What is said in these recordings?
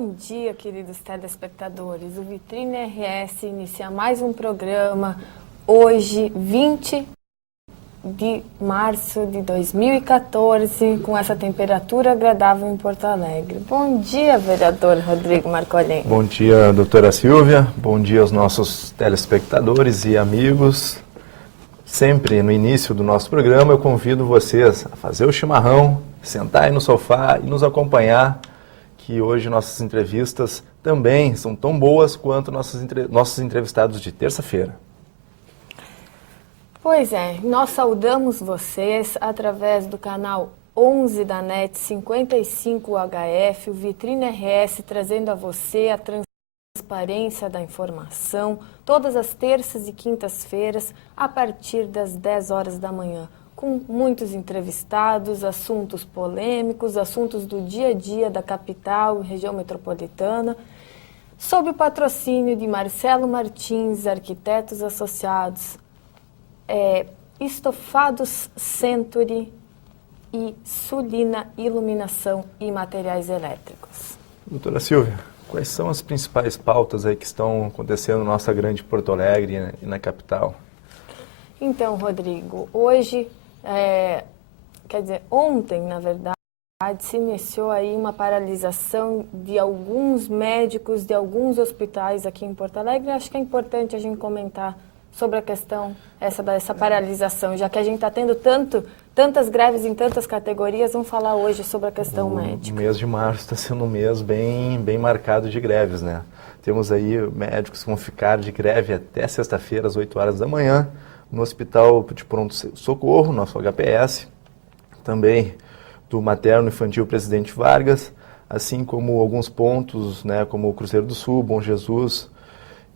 Bom dia, queridos telespectadores. O Vitrine RS inicia mais um programa hoje, 20 de março de 2014, com essa temperatura agradável em Porto Alegre. Bom dia, vereador Rodrigo Marcolin. Bom dia, doutora Silvia. Bom dia aos nossos telespectadores e amigos. Sempre no início do nosso programa eu convido vocês a fazer o chimarrão, sentar aí no sofá e nos acompanhar, que hoje nossas entrevistas também são tão boas quanto nossos entrevistados de terça-feira. Pois é, nós saudamos vocês através do canal 11 da NET 55 UHF, o Vitrine RS, trazendo a você a transparência da informação, todas as terças e quintas-feiras, a partir das 10 horas da manhã, com muitos entrevistados, assuntos polêmicos, assuntos do dia a dia da capital e região metropolitana, sob o patrocínio de Marcelo Martins, Arquitetos Associados, Estofados Century e Sulina Iluminação e Materiais Elétricos. Doutora Silvia, quais são as principais pautas aí que estão acontecendo na nossa grande Porto Alegre e na capital? Então, Rodrigo, hoje, ontem, na verdade, se iniciou aí uma paralisação de alguns médicos, de alguns hospitais aqui em Porto Alegre. Acho que é importante a gente comentar sobre a questão dessa paralisação, já que a gente está tendo tantas greves em tantas categorias, vamos falar hoje sobre a questão médica. O mês de março está sendo um mês bem marcado de greves, né? Temos aí médicos que vão ficar de greve até sexta-feira, às 8 horas da manhã, no Hospital de Pronto Socorro, nosso HPS, também do Materno Infantil Presidente Vargas, assim como alguns pontos, né, como o Cruzeiro do Sul, Bom Jesus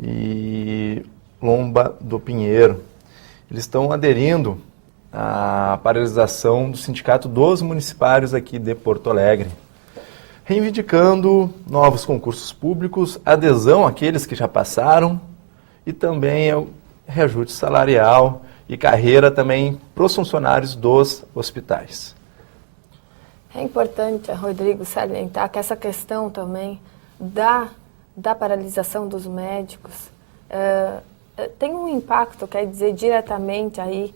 e Lomba do Pinheiro. Eles estão aderindo à paralisação do Sindicato dos Municipários aqui de Porto Alegre, reivindicando novos concursos públicos, adesão àqueles que já passaram e também o reajuste salarial e carreira também para os funcionários dos hospitais. É importante, Rodrigo, salientar que essa questão também da paralisação dos médicos tem um impacto, quer dizer, diretamente aí,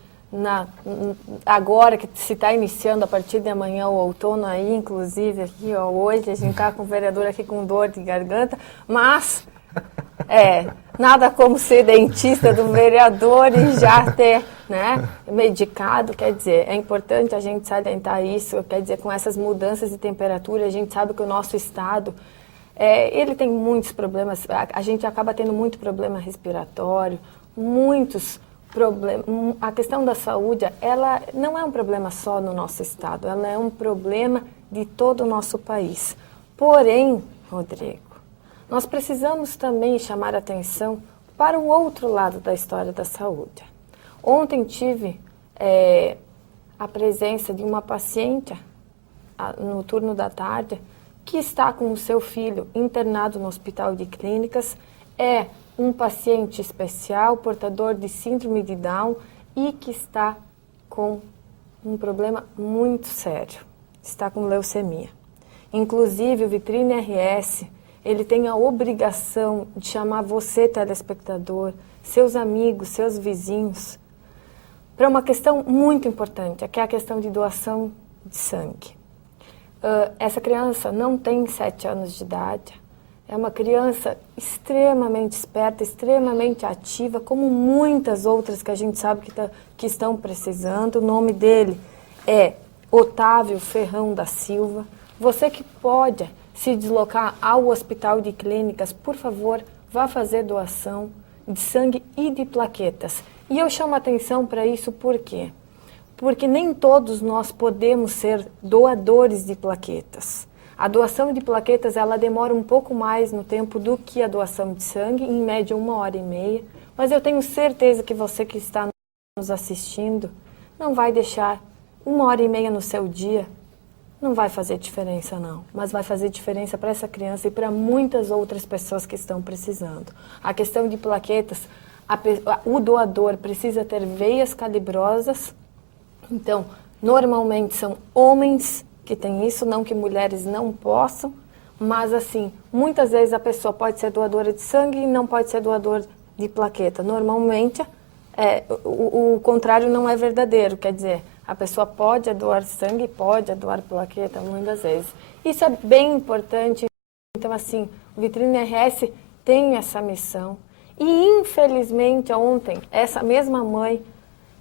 agora que se está iniciando a partir de amanhã o outono aí, inclusive aqui, ó, hoje a gente está com o vereador aqui com dor de garganta, mas nada como ser dentista do vereador e já ter, né, medicado, quer dizer, é importante a gente salientar isso, quer dizer, com essas mudanças de temperatura, a gente sabe que o nosso estado ele tem muitos problemas, a gente acaba tendo muito problema respiratório, muitos problemas. A questão da saúde, ela não é um problema só no nosso estado, ela é um problema de todo o nosso país. Porém, Rodrigo, nós precisamos também chamar a atenção para o outro lado da história da saúde. Ontem tive a presença de uma paciente no turno da tarde, que está com o seu filho internado no Hospital de Clínicas, é um paciente especial, portador de síndrome de Down e que está com um problema muito sério, está com leucemia. Inclusive, o Vitrine RS, ele tem a obrigação de chamar você, telespectador, seus amigos, seus vizinhos, para uma questão muito importante, que é a questão de doação de sangue. Essa criança não tem 7 anos de idade, é uma criança extremamente esperta, extremamente ativa, como muitas outras que a gente sabe que estão precisando. O nome dele é Otávio Ferrão da Silva. Você que pode se deslocar ao Hospital de Clínicas, por favor, vá fazer doação de sangue e de plaquetas. E eu chamo a atenção para isso por quê? Porque nem todos nós podemos ser doadores de plaquetas. A doação de plaquetas, ela demora um pouco mais no tempo do que a doação de sangue, em média 1h30, mas eu tenho certeza que você que está nos assistindo não vai deixar 1h30 no seu dia, não vai fazer diferença não, mas vai fazer diferença para essa criança e para muitas outras pessoas que estão precisando. A questão de plaquetas, o doador precisa ter veias calibrosas. Então, normalmente são homens que têm isso, não que mulheres não possam, Mas, assim, muitas vezes a pessoa pode ser doadora de sangue e não pode ser doador de plaqueta. Normalmente, o contrário não é verdadeiro. Quer dizer, a pessoa pode doar sangue e pode doar plaqueta, muitas vezes. Isso é bem importante. Então, assim, o Vitrine RS tem essa missão. E, infelizmente, ontem, essa mesma mãe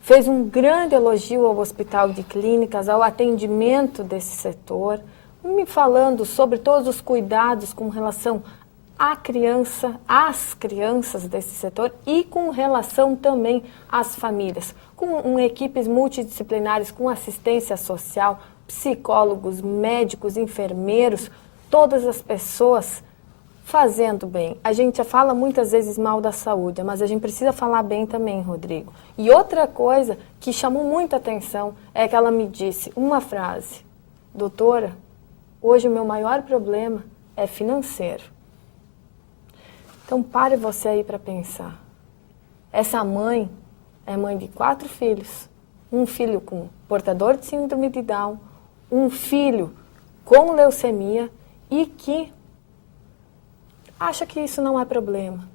fez um grande elogio ao Hospital de Clínicas, ao atendimento desse setor, me falando sobre todos os cuidados com relação à criança, às crianças desse setor e com relação também às famílias, com equipes multidisciplinares, com assistência social, psicólogos, médicos, enfermeiros, todas as pessoas fazendo bem. A gente fala muitas vezes mal da saúde, mas a gente precisa falar bem também, Rodrigo. E outra coisa que chamou muita atenção é que ela me disse uma frase: doutora, hoje o meu maior problema é financeiro. Então pare você aí para pensar. Essa mãe é mãe de 4 filhos. Um filho com portador de síndrome de Down, um filho com leucemia e que acha que isso não é problema.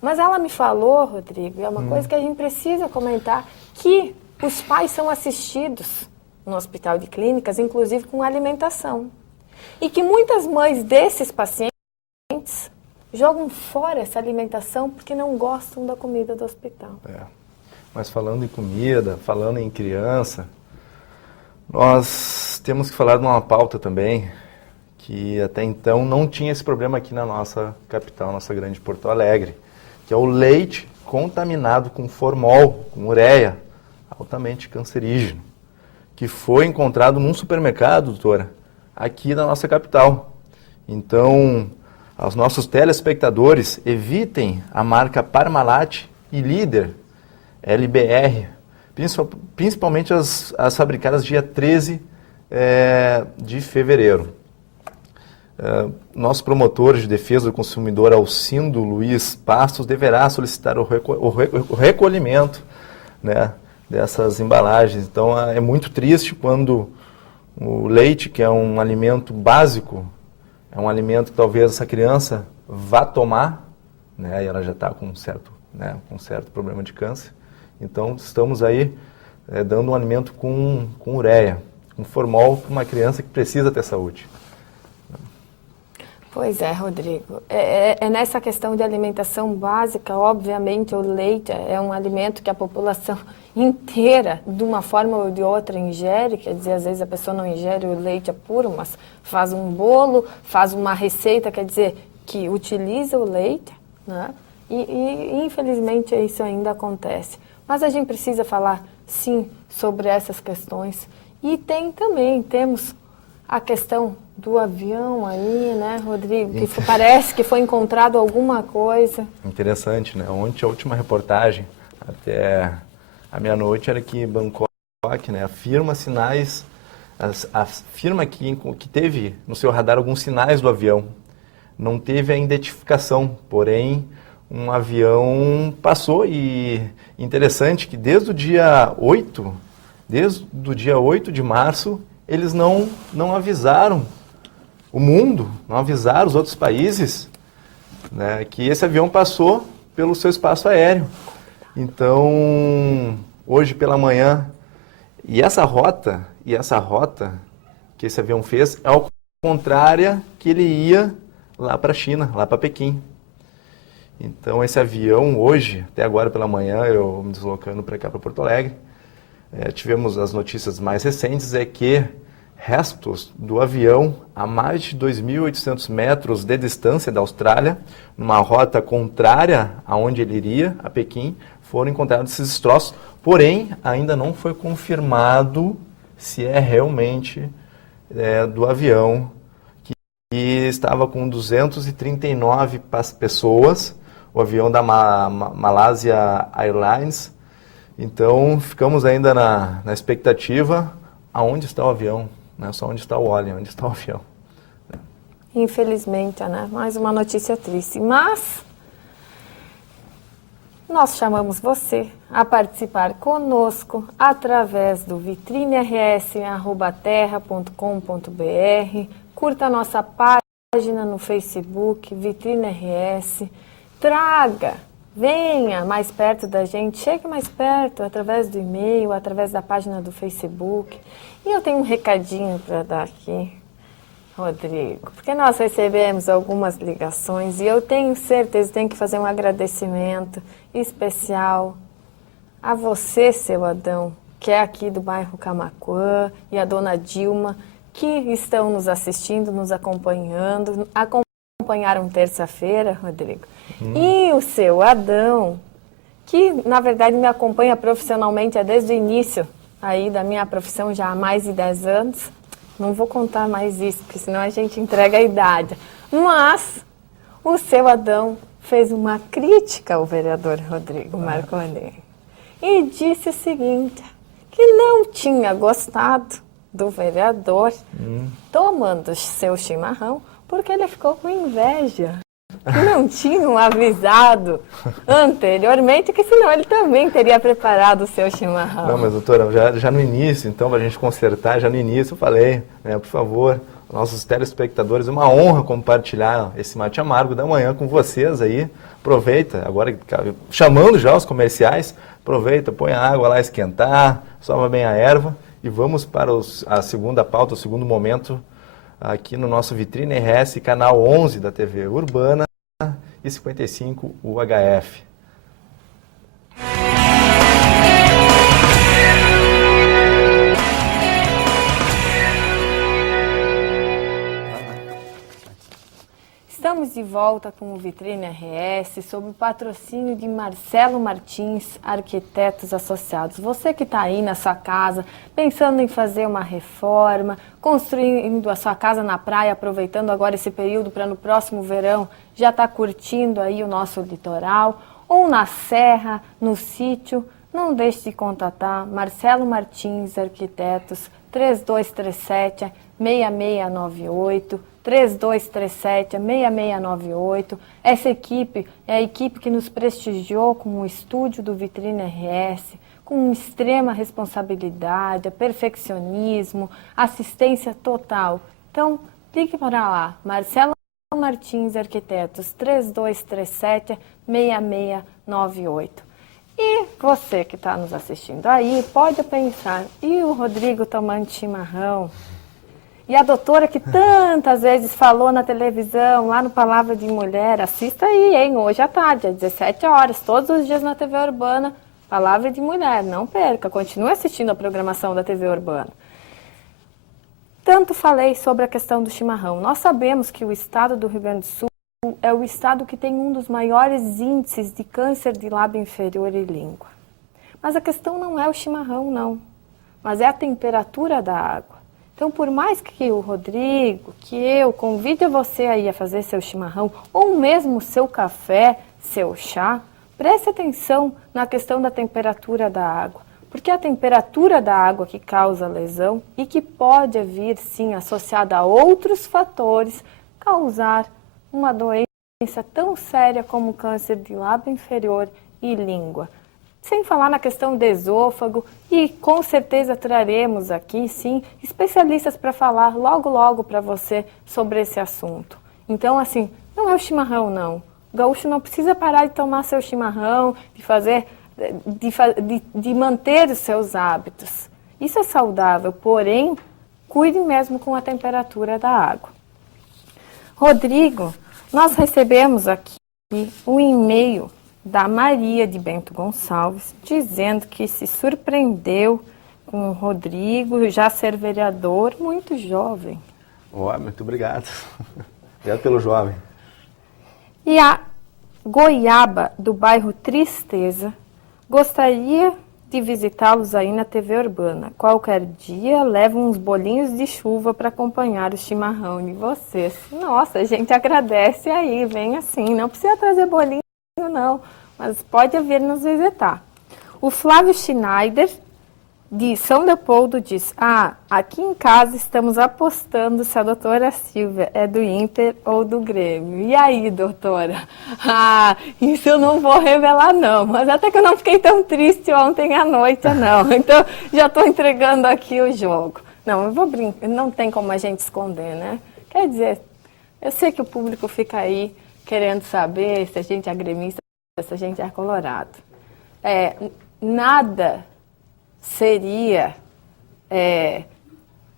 Mas ela me falou, Rodrigo, é uma coisa que a gente precisa comentar, que os pais são assistidos no Hospital de Clínicas, inclusive com alimentação. E que muitas mães desses pacientes jogam fora essa alimentação porque não gostam da comida do hospital. Mas falando em comida, falando em criança, nós temos que falar de uma pauta também, que até então não tinha esse problema aqui na nossa capital, nossa grande Porto Alegre, que é o leite contaminado com formol, com ureia, altamente cancerígeno, que foi encontrado num supermercado, doutora, aqui na nossa capital. Então, aos nossos telespectadores, evitem a marca Parmalat e Líder, LBR, principalmente as fabricadas dia 13 de fevereiro. Nosso promotor de defesa do consumidor, Alcindo Luiz Pastos, deverá solicitar o recolhimento, né, dessas embalagens. Então, é muito triste quando o leite, que é um alimento básico, é um alimento que talvez essa criança vá tomar, né, e ela já está com um certo problema de câncer. Então, estamos aí dando um alimento com ureia, com formol para uma criança que precisa ter saúde. Pois é, Rodrigo. É nessa questão de alimentação básica, obviamente o leite é um alimento que a população inteira, de uma forma ou de outra, ingere. Quer dizer, às vezes a pessoa não ingere o leite puro, mas faz um bolo, faz uma receita, quer dizer, que utiliza o leite, né? E infelizmente isso ainda acontece. Mas a gente precisa falar, sim, sobre essas questões. E temos a questão do avião aí, né, Rodrigo? Que parece que foi encontrado alguma coisa. Interessante, né? Ontem a última reportagem, até a meia-noite, era que Bangkok, né, afirma que teve no seu radar alguns sinais do avião. Não teve a identificação, porém um avião passou e interessante que desde o dia 8 de março, eles não avisaram o mundo, não avisaram os outros países, né, que esse avião passou pelo seu espaço aéreo. Então, hoje pela manhã, e essa rota que esse avião fez é ao contrária que ele ia lá para a China, lá para Pequim. Então, esse avião hoje, até agora pela manhã, eu me deslocando para cá, para Porto Alegre, tivemos as notícias mais recentes, é que restos do avião a mais de 2.800 metros de distância da Austrália, numa rota contrária aonde ele iria, a Pequim, foram encontrados esses destroços, porém ainda não foi confirmado se é realmente do avião que estava com 239 pessoas, o avião da Malaysia Airlines. Então ficamos ainda na expectativa aonde está o avião. Não é só onde está o óleo, onde está o avião. Infelizmente, né? Mais uma notícia triste. Mas nós chamamos você a participar conosco através do vitriners@terra.com.br. Curta a nossa página página no Facebook, Vitrine RS, traga, venha mais perto da gente, chegue mais perto através do e-mail, através da página do Facebook. E eu tenho um recadinho para dar aqui, Rodrigo, porque nós recebemos algumas ligações e eu tenho certeza, tenho que fazer um agradecimento especial a você, seu Adão, que é aqui do bairro Camaquã, e a dona Dilma, que estão nos assistindo, nos acompanhando, acompanharam terça-feira, Rodrigo. E o seu Adão, que na verdade me acompanha profissionalmente desde o início aí da minha profissão, já há mais de 10 anos. Não vou contar mais isso, porque senão a gente entrega a idade. Mas o seu Adão fez uma crítica ao vereador Rodrigo Marconi e disse o seguinte, que não tinha gostado do vereador tomando seu chimarrão porque ele ficou com inveja. Não tinham avisado anteriormente que senão ele também teria preparado o seu chimarrão. Não, mas doutora, já no início, então, para a gente consertar, já no início eu falei, né, por favor, nossos telespectadores, uma honra compartilhar esse mate amargo da manhã com vocês aí. Aproveita, agora chamando já os comerciais, aproveita, põe a água lá esquentar, soma bem a erva e vamos para a segunda pauta, o segundo momento, aqui no nosso Vitrine RS, canal 11 da TV Urbana e 55 UHF. Estamos de volta com o Vitrine RS, sob o patrocínio de Marcelo Martins, Arquitetos Associados. Você que está aí na sua casa, pensando em fazer uma reforma, construindo a sua casa na praia, aproveitando agora esse período para no próximo verão já estar curtindo aí o nosso litoral, ou na serra, no sítio, não deixe de contatar Marcelo Martins, Arquitetos, 3237-6698, 3237-6698. Essa equipe é a equipe que nos prestigiou com o estúdio do Vitrine RS, com extrema responsabilidade, perfeccionismo, assistência total. Então, ligue para lá, Marcelo Martins Arquitetos, 3237-6698. E você que está nos assistindo aí, pode pensar, e o Rodrigo tomando chimarrão? E a doutora que tantas vezes falou na televisão, lá no Palavra de Mulher, assista aí, hein? Hoje à tarde, às 17 horas, todos os dias na TV Urbana, Palavra de Mulher, não perca, continue assistindo a programação da TV Urbana. Tanto falei sobre a questão do chimarrão. Nós sabemos que o estado do Rio Grande do Sul é o estado que tem um dos maiores índices de câncer de lábio inferior e língua. Mas a questão não é o chimarrão, não, mas é a temperatura da água. Então, por mais que o Rodrigo, que eu convide você aí a fazer seu chimarrão, ou mesmo seu café, seu chá, preste atenção na questão da temperatura da água, porque é a temperatura da água que causa lesão e que pode vir, sim, associada a outros fatores, causar uma doença tão séria como câncer de lábio inferior e língua. Sem falar na questão do esôfago, e com certeza traremos aqui, sim, especialistas para falar logo para você sobre esse assunto. Então, assim, não é o chimarrão, não. O gaúcho não precisa parar de tomar seu chimarrão, de manter os seus hábitos. Isso é saudável, porém, cuide mesmo com a temperatura da água. Rodrigo, nós recebemos aqui um e-mail da Maria de Bento Gonçalves, dizendo que se surpreendeu com o Rodrigo já ser vereador muito jovem. Muito obrigado. Obrigado pelo jovem. E a Goiaba, do bairro Tristeza, gostaria de visitá-los aí na TV Urbana. Qualquer dia levam uns bolinhos de chuva para acompanhar o chimarrão de vocês. Nossa, a gente agradece aí, vem assim, não precisa trazer bolinho não, mas pode vir nos visitar. O Flávio Schneider, de São Leopoldo, diz: aqui em casa estamos apostando se a doutora Silvia é do Inter ou do Grêmio. E aí, doutora? Isso eu não vou revelar não, mas até que eu não fiquei tão triste ontem à noite, não. Então, já estou entregando aqui o jogo. Não, eu vou brincar, não tem como a gente esconder, né? Quer dizer, Eu sei que o público fica aí querendo saber se a gente é gremista, se a gente é colorado. Nada seria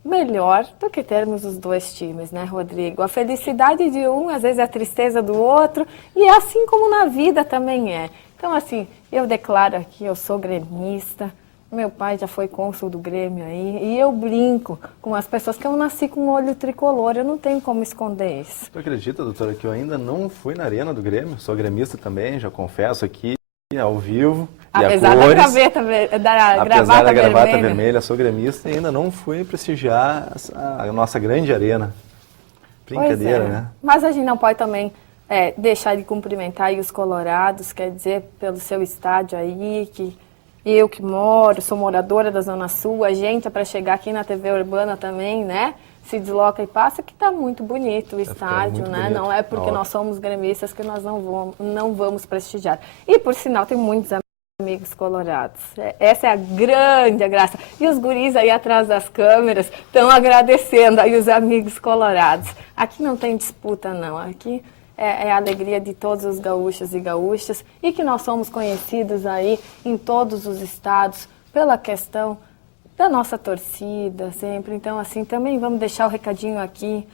melhor do que termos os dois times, né, Rodrigo? A felicidade de um, às vezes a tristeza do outro, e assim como na vida também é. Então, assim, eu declaro aqui, eu sou gremista, meu pai já foi cônsul do Grêmio aí, e eu brinco com as pessoas que eu nasci com o olho tricolor, eu não tenho como esconder isso. Tu acredita, doutora, que eu ainda não fui na arena do Grêmio? Sou gremista também, já confesso aqui, ao vivo, Apesar e a cores. Apesar da gravata vermelha, sou gremista e ainda não fui prestigiar a nossa grande arena. Brincadeira, né? Mas a gente não pode também deixar de cumprimentar aí os colorados, quer dizer, pelo seu estádio aí, que eu que moro, sou moradora da Zona Sul, a gente para chegar aqui na TV Urbana também, né? Se desloca e passa, que está muito bonito o estádio, né? Bonito. Não é porque nós somos gremistas que nós não vamos prestigiar. E, por sinal, tem muitos amigos colorados. Essa é a grande graça. E os guris aí atrás das câmeras estão agradecendo aí os amigos colorados. Aqui não tem disputa, não. Aqui é a alegria de todos os gaúchos e gaúchas e que nós somos conhecidos aí em todos os estados pela questão da nossa torcida sempre. Então, assim, também vamos deixar o recadinho aqui.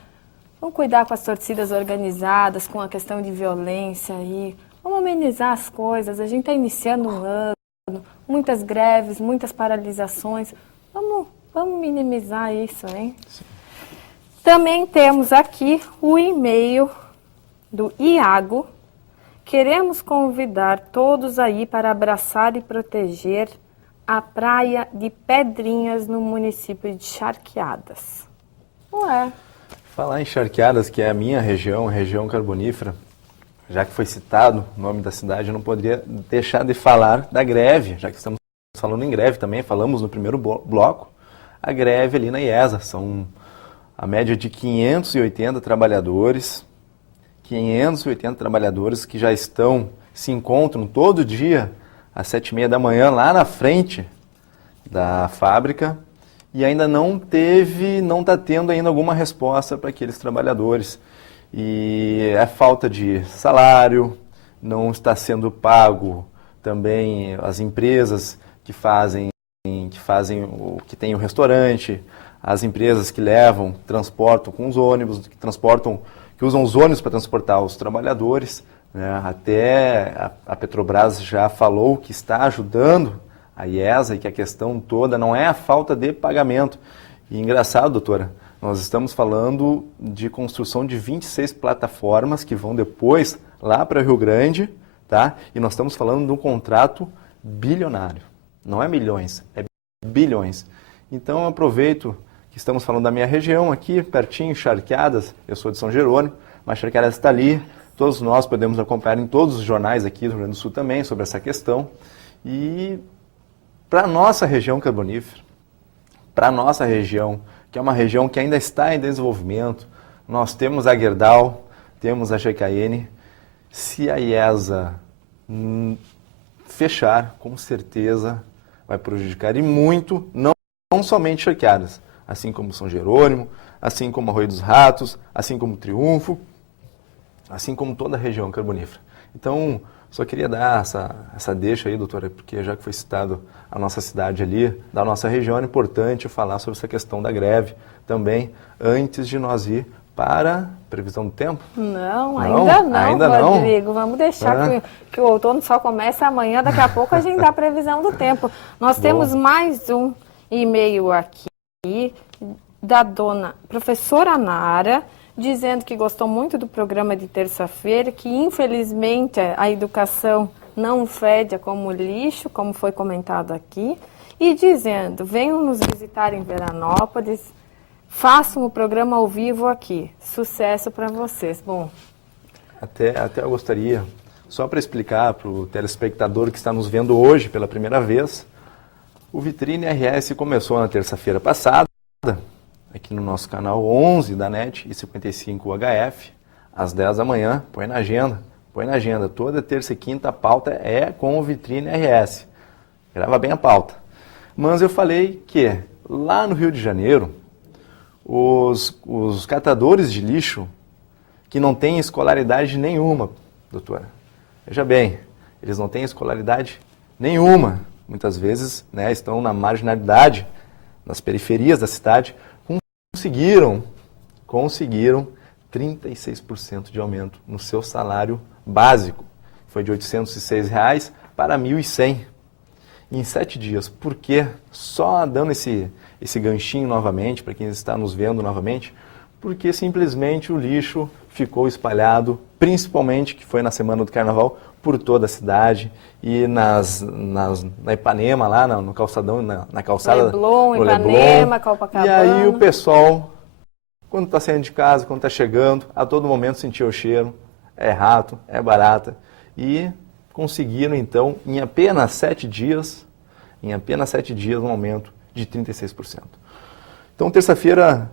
Vamos cuidar com as torcidas organizadas, com a questão de violência aí. Vamos amenizar as coisas. A gente está iniciando um ano, muitas greves, muitas paralisações. Vamos minimizar isso, hein? Sim. Também temos aqui o e-mail do Iago. Queremos convidar todos aí para abraçar e proteger a praia de Pedrinhas, no município de Charqueadas. Ué. Falar em Charqueadas, que é a minha região, região carbonífera, já que foi citado o nome da cidade, eu não poderia deixar de falar da greve, já que estamos falando em greve também, falamos no primeiro bloco, a greve ali na IESA. São a média de 580 trabalhadores, 580 trabalhadores que já se encontram todo dia às 7h30 da manhã, lá na frente da fábrica, e ainda não está tendo ainda alguma resposta para aqueles trabalhadores. E é falta de salário, não está sendo pago também as empresas que tem o restaurante, as empresas que transportam com os ônibus, que usam os ônibus para transportar os trabalhadores. Até a Petrobras já falou que está ajudando a IESA e que a questão toda não é a falta de pagamento. E engraçado, doutora, nós estamos falando de construção de 26 plataformas que vão depois lá para Rio Grande, tá? E nós estamos falando de um contrato bilionário. Não é milhões, é bilhões. Então eu aproveito que estamos falando da minha região aqui, pertinho, Charqueadas. Eu sou de São Jerônimo, mas Charqueadas está ali. Todos nós podemos acompanhar em todos os jornais aqui do Rio Grande do Sul também sobre essa questão. E para a nossa região carbonífera, para a nossa região, que é uma região que ainda está em desenvolvimento, nós temos a Gerdau, temos a GKN. Se a IESA fechar, com certeza vai prejudicar e muito, não somente Charqueadas, assim como São Jerônimo, assim como Arroio dos Ratos, assim como Triunfo, assim como toda a região carbonífera. Então, só queria dar essa deixa aí, doutora, porque já que foi citado a nossa cidade ali, da nossa região, é importante falar sobre essa questão da greve também, antes de nós ir para a previsão do tempo. Não, ainda não, Rodrigo. Vamos deixar que o outono só começa amanhã, daqui a pouco a gente dá a previsão do tempo. Nós temos mais um e-mail aqui da dona professora Nara, dizendo que gostou muito do programa de terça-feira, que infelizmente a educação não fede como lixo, como foi comentado aqui, e dizendo, venham nos visitar em Veranópolis, façam o programa ao vivo aqui. Sucesso para vocês. Bom, até eu gostaria, só para explicar para o telespectador que está nos vendo hoje pela primeira vez, o Vitrine RS começou na terça-feira passada, aqui no nosso canal 11 da NET e 55 UHF, às 10 da manhã. Põe na agenda. Toda terça e quinta a pauta é com o Vitrine RS. Grava bem a pauta. Mas eu falei que lá no Rio de Janeiro, os catadores de lixo que não têm escolaridade nenhuma, doutora. Veja bem, eles não têm escolaridade nenhuma. Muitas vezes, né, estão na marginalidade, nas periferias da cidade, conseguiram 36% de aumento no seu salário básico. Foi de R$ 806 para R$ 1.100 em 7 dias. Por quê? Só dando esse ganchinho novamente, para quem está nos vendo novamente, porque simplesmente o lixo ficou espalhado, principalmente, que foi na semana do Carnaval, por toda a cidade e na Ipanema, lá no calçadão, na calçada. No Ipanema, Copacabana. E aí o pessoal, quando está saindo de casa, quando está chegando, a todo momento sentia o cheiro, é rato, é barata. E conseguiram, então, em apenas 7 dias, um aumento de 36%. Então, terça-feira,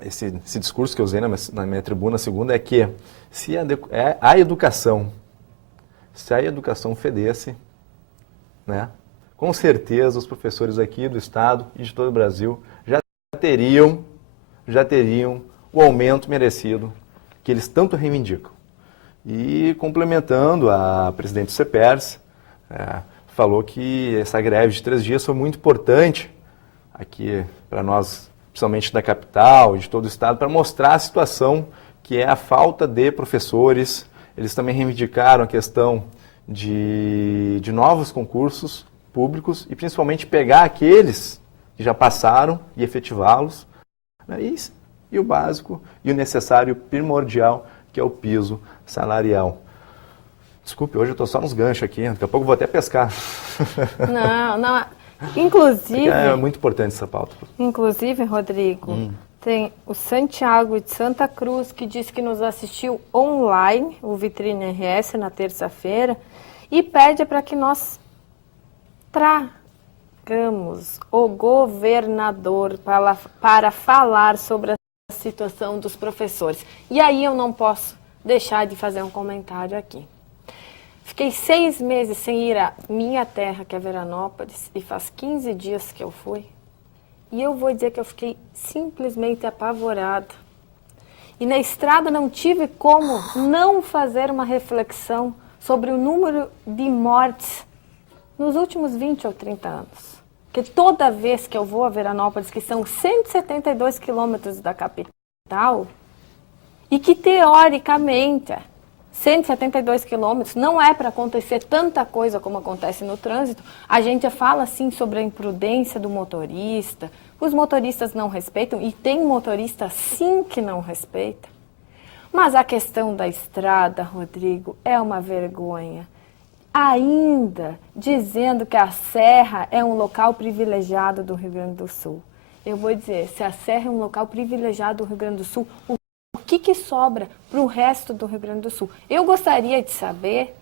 esse discurso que eu usei na minha tribuna segunda é que se a educação fedesse, né, com certeza os professores aqui do Estado e de todo o Brasil já teriam o aumento merecido que eles tanto reivindicam. E complementando, a presidente do CEPERS falou que essa greve de 3 dias foi muito importante aqui para nós, principalmente da capital e de todo o estado, para mostrar a situação que é a falta de professores. Eles também reivindicaram a questão de novos concursos públicos e principalmente pegar aqueles que já passaram e efetivá-los, né, e o básico e o necessário primordial, que é o piso salarial. Desculpe, hoje eu estou só nos ganchos aqui, daqui a pouco eu vou até pescar. Não. Inclusive... É muito importante essa pauta. Inclusive, Rodrigo, tem o Santiago de Santa Cruz, que disse que nos assistiu online, o Vitrine RS, na terça-feira, e pede para que nós tragamos o governador para falar sobre a situação dos professores. E aí eu não posso deixar de fazer um comentário aqui. Fiquei 6 meses sem ir à minha terra, que é Veranópolis, e faz 15 dias que eu fui. E eu vou dizer que eu fiquei simplesmente apavorada. E na estrada não tive como não fazer uma reflexão sobre o número de mortes nos últimos 20 ou 30 anos. Porque toda vez que eu vou a Veranópolis, que são 172 quilômetros da capital, e que teoricamente 172 quilômetros não é para acontecer tanta coisa como acontece no trânsito, a gente fala assim sobre a imprudência do motorista, os motoristas não respeitam, e tem motorista sim que não respeita. Mas a questão da estrada, Rodrigo, é uma vergonha. Ainda dizendo que a Serra é um local privilegiado do Rio Grande do Sul. Eu vou dizer, se a Serra é um local privilegiado do Rio Grande do Sul, o que sobra para o resto do Rio Grande do Sul? Eu gostaria de saber,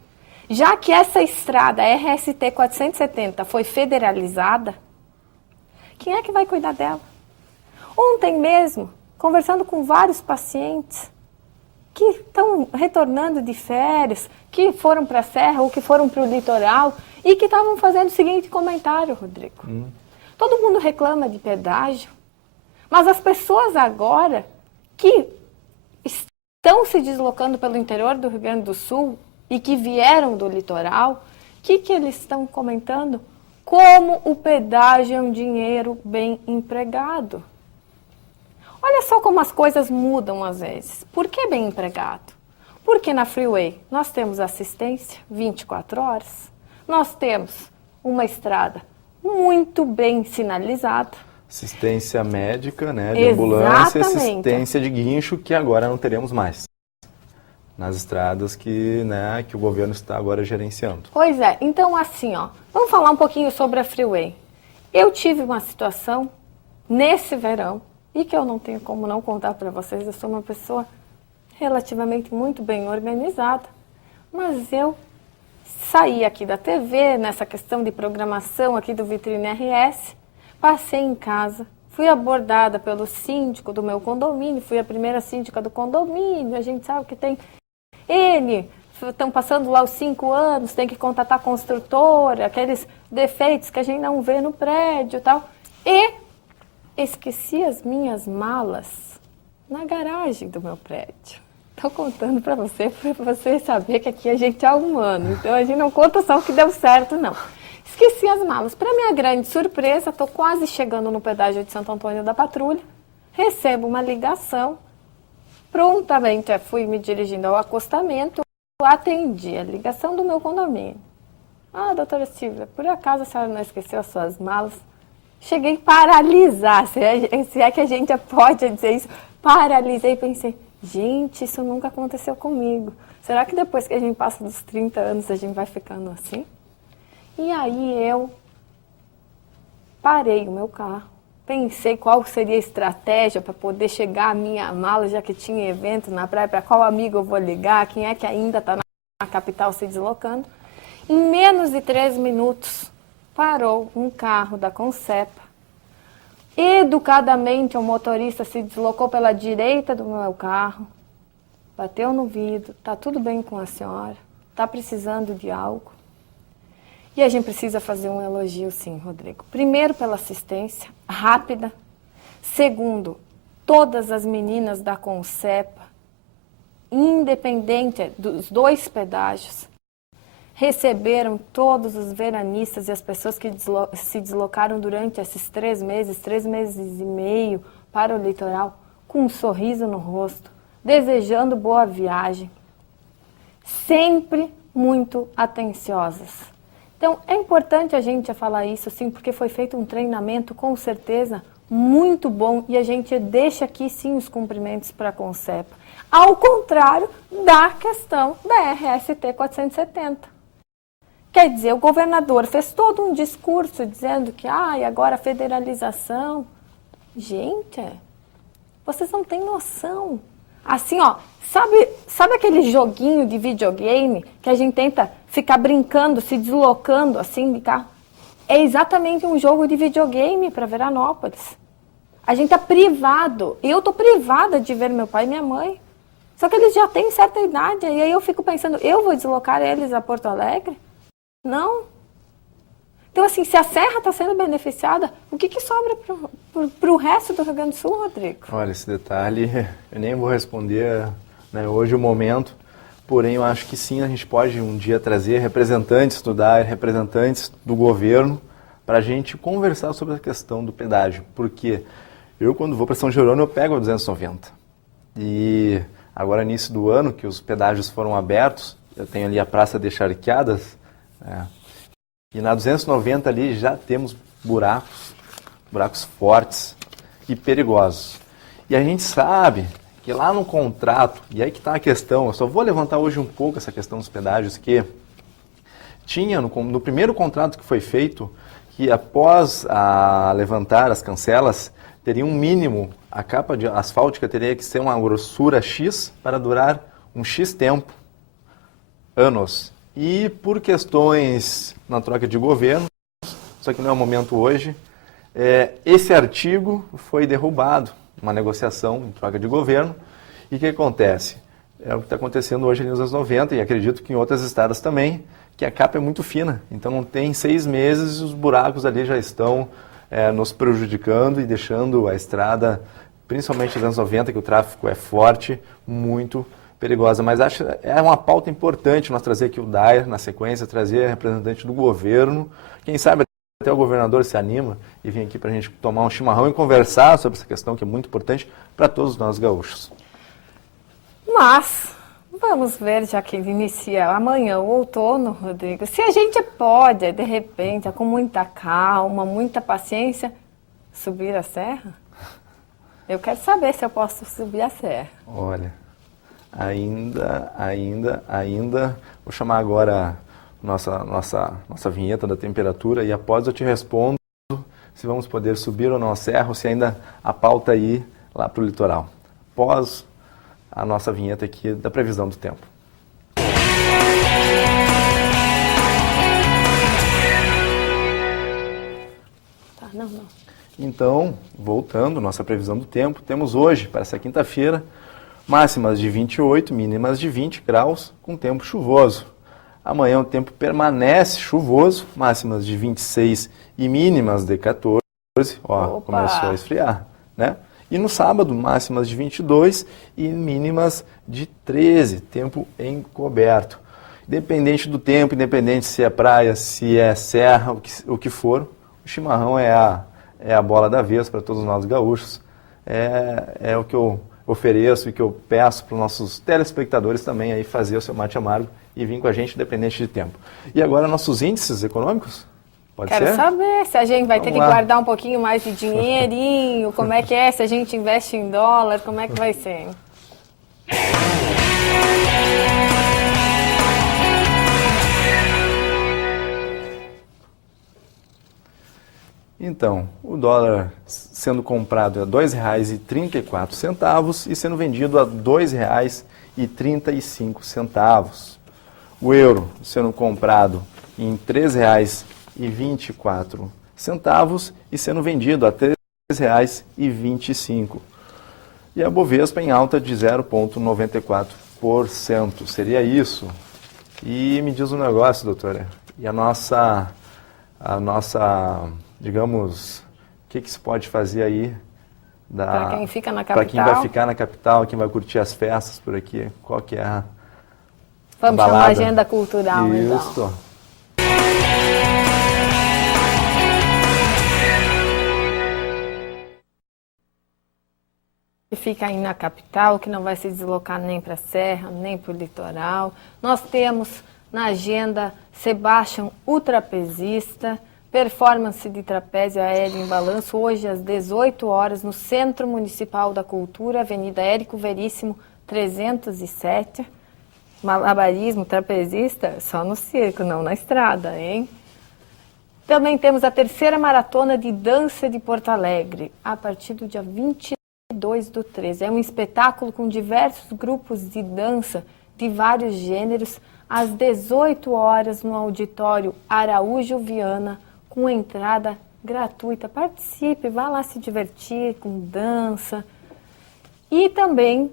já que essa estrada RST 470 foi federalizada, quem é que vai cuidar dela? Ontem mesmo, conversando com vários pacientes que estão retornando de férias, que foram para a Serra ou que foram para o litoral e que estavam fazendo o seguinte comentário, Rodrigo. Todo mundo reclama de pedágio, mas as pessoas agora que estão se deslocando pelo interior do Rio Grande do Sul e que vieram do litoral, o que eles estão comentando? Como o pedágio é um dinheiro bem empregado. Olha só como as coisas mudam às vezes. Por que bem empregado? Porque na Freeway nós temos assistência 24 horas, nós temos uma estrada muito bem sinalizada. Assistência médica, né, de ambulância, Exatamente. assistência de guincho, que agora não teremos mais nas estradas que o governo está agora gerenciando. Pois é, então assim, vamos falar um pouquinho sobre a Freeway. Eu tive uma situação nesse verão, e que eu não tenho como não contar para vocês, eu sou uma pessoa relativamente muito bem organizada, mas eu saí aqui da TV, nessa questão de programação aqui do Vitrine RS, passei em casa, fui abordada pelo síndico do meu condomínio, fui a primeira síndica do condomínio, a gente sabe que tem estão passando lá os 5 anos, tem que contratar construtora, aqueles defeitos que a gente não vê no prédio e tal. E esqueci as minhas malas na garagem do meu prédio. Estou contando para você saber que aqui a gente é humano. Então a gente não conta só o que deu certo, não. Esqueci as malas. Para minha grande surpresa, estou quase chegando no pedágio de Santo Antônio da Patrulha. Recebo uma ligação. Prontamente fui me dirigindo ao acostamento. Atendi a ligação do meu condomínio. Ah, doutora Silvia, por acaso a senhora não esqueceu as suas malas? Cheguei a paralisar, se é que a gente pode dizer isso. Paralisei e pensei, gente, isso nunca aconteceu comigo. Será que depois que a gente passa dos 30 anos a gente vai ficando assim? E aí eu parei o meu carro, pensei qual seria a estratégia para poder chegar a minha mala, já que tinha evento na praia, para qual amigo eu vou ligar, quem é que ainda está na capital se deslocando. Em menos de 3 minutos, parou um carro da Concepa. Educadamente, o motorista se deslocou pela direita do meu carro, bateu no vidro, está tudo bem com a senhora, está precisando de algo. E a gente precisa fazer um elogio, sim, Rodrigo. Primeiro, pela assistência rápida. Segundo, todas as meninas da Concepa, independente dos 2 pedágios, receberam todos os veranistas e as pessoas que se deslocaram durante esses 3 meses e meio para o litoral, com um sorriso no rosto, desejando boa viagem, sempre muito atenciosas. Então, é importante a gente falar isso, sim, porque foi feito um treinamento, com certeza, muito bom, e a gente deixa aqui, sim, os cumprimentos para a Concepa. Ao contrário da questão da RST 470. Quer dizer, o governador fez todo um discurso dizendo que, agora a federalização. Gente, vocês não têm noção. Assim, sabe aquele joguinho de videogame que a gente tenta ficar brincando, se deslocando assim de carro? É exatamente um jogo de videogame para Veranópolis. A gente está privado. Eu estou privada de ver meu pai e minha mãe. Só que eles já têm certa idade. E aí eu fico pensando, eu vou deslocar eles a Porto Alegre? Não. Então, assim, se a Serra está sendo beneficiada, o que sobra para o resto do Rio Grande do Sul, Rodrigo? Olha, esse detalhe eu nem vou responder, né, hoje o momento, porém eu acho que sim, a gente pode um dia trazer representantes do DAER, representantes do governo, para a gente conversar sobre a questão do pedágio, porque eu quando vou para São Jerônimo eu pego a 290 e agora início do ano que os pedágios foram abertos, eu tenho ali a Praça de Charqueadas, e na 290 ali já temos buracos fortes e perigosos. E a gente sabe que lá no contrato, e aí que está a questão, eu só vou levantar hoje um pouco essa questão dos pedágios, que tinha no primeiro contrato que foi feito, que após levantar as cancelas, teria um mínimo, a capa de asfáltica teria que ser uma grossura X para durar um X tempo, anos. E por questões na troca de governo, só que não é o momento hoje, esse artigo foi derrubado, uma negociação em troca de governo. E o que acontece? É o que está acontecendo hoje nos anos 90 e acredito que em outras estradas também, que a capa é muito fina. Então não tem 6 meses e os buracos ali já estão nos prejudicando e deixando a estrada, principalmente nos anos 90, que o tráfego é forte, muito perigosa, mas acho é uma pauta importante nós trazer aqui o DAER, na sequência, trazer representante do governo, quem sabe até o governador se anima e vem aqui para a gente tomar um chimarrão e conversar sobre essa questão que é muito importante para todos nós gaúchos. Mas vamos ver, já que inicia amanhã o outono, Rodrigo, se a gente pode, de repente, com muita calma, muita paciência, subir a serra? Eu quero saber se eu posso subir a serra. Olha, ainda. Vou chamar agora nossa vinheta da temperatura e após eu te respondo se vamos poder subir ou não a serra ou se ainda a pauta aí lá para o litoral. Após a nossa vinheta aqui da previsão do tempo. Tá, não. Então, voltando, nossa previsão do tempo, temos hoje, para essa quinta-feira, máximas de 28, mínimas de 20 graus, com tempo chuvoso. Amanhã o tempo permanece chuvoso, máximas de 26 e mínimas de 14. Ó, Opa! começou a esfriar, né? E no sábado, máximas de 22 e mínimas de 13, tempo encoberto. Independente do tempo, independente se é praia, se é serra, o que for, o chimarrão é a bola da vez para todos nós gaúchos. É o que eu ofereço e que eu peço para os nossos telespectadores também aí fazer o seu mate amargo e vir com a gente independente de tempo. E agora nossos índices econômicos? Pode ser? Quero saber se a gente vai ter que Vamos lá. guardar um pouquinho mais de dinheirinho, como é que é, se a gente investe em dólar, como é que vai ser, hein? Então, o dólar sendo comprado a R$ 2,34 e sendo vendido a R$ 2,35. O euro sendo comprado em R$ 3,24 e sendo vendido a R$ 3,25. E a Bovespa em alta de 0,94%. Seria isso. E me diz um negócio, doutora. E a nossa digamos, o que se pode fazer aí Para quem fica na para quem vai capital, ficar na capital, quem vai curtir as festas por aqui, qual que é a vamos chamar a balada? agenda cultural, então. Isso. Que fica aí na capital, que não vai se deslocar nem para a Serra, nem para o litoral. Nós temos na agenda Sebastião, o trapezista, performance de trapézio aéreo em balanço, hoje às 18 horas, no Centro Municipal da Cultura, Avenida Érico Veríssimo, 307. Malabarismo, trapezista, só no circo, não na estrada, hein? Também temos a terceira maratona de dança de Porto Alegre, a partir do dia 22/13. É um espetáculo com diversos grupos de dança de vários gêneros, às 18 horas no auditório Araújo Viana, com entrada gratuita. Participe, vá lá se divertir com dança. E também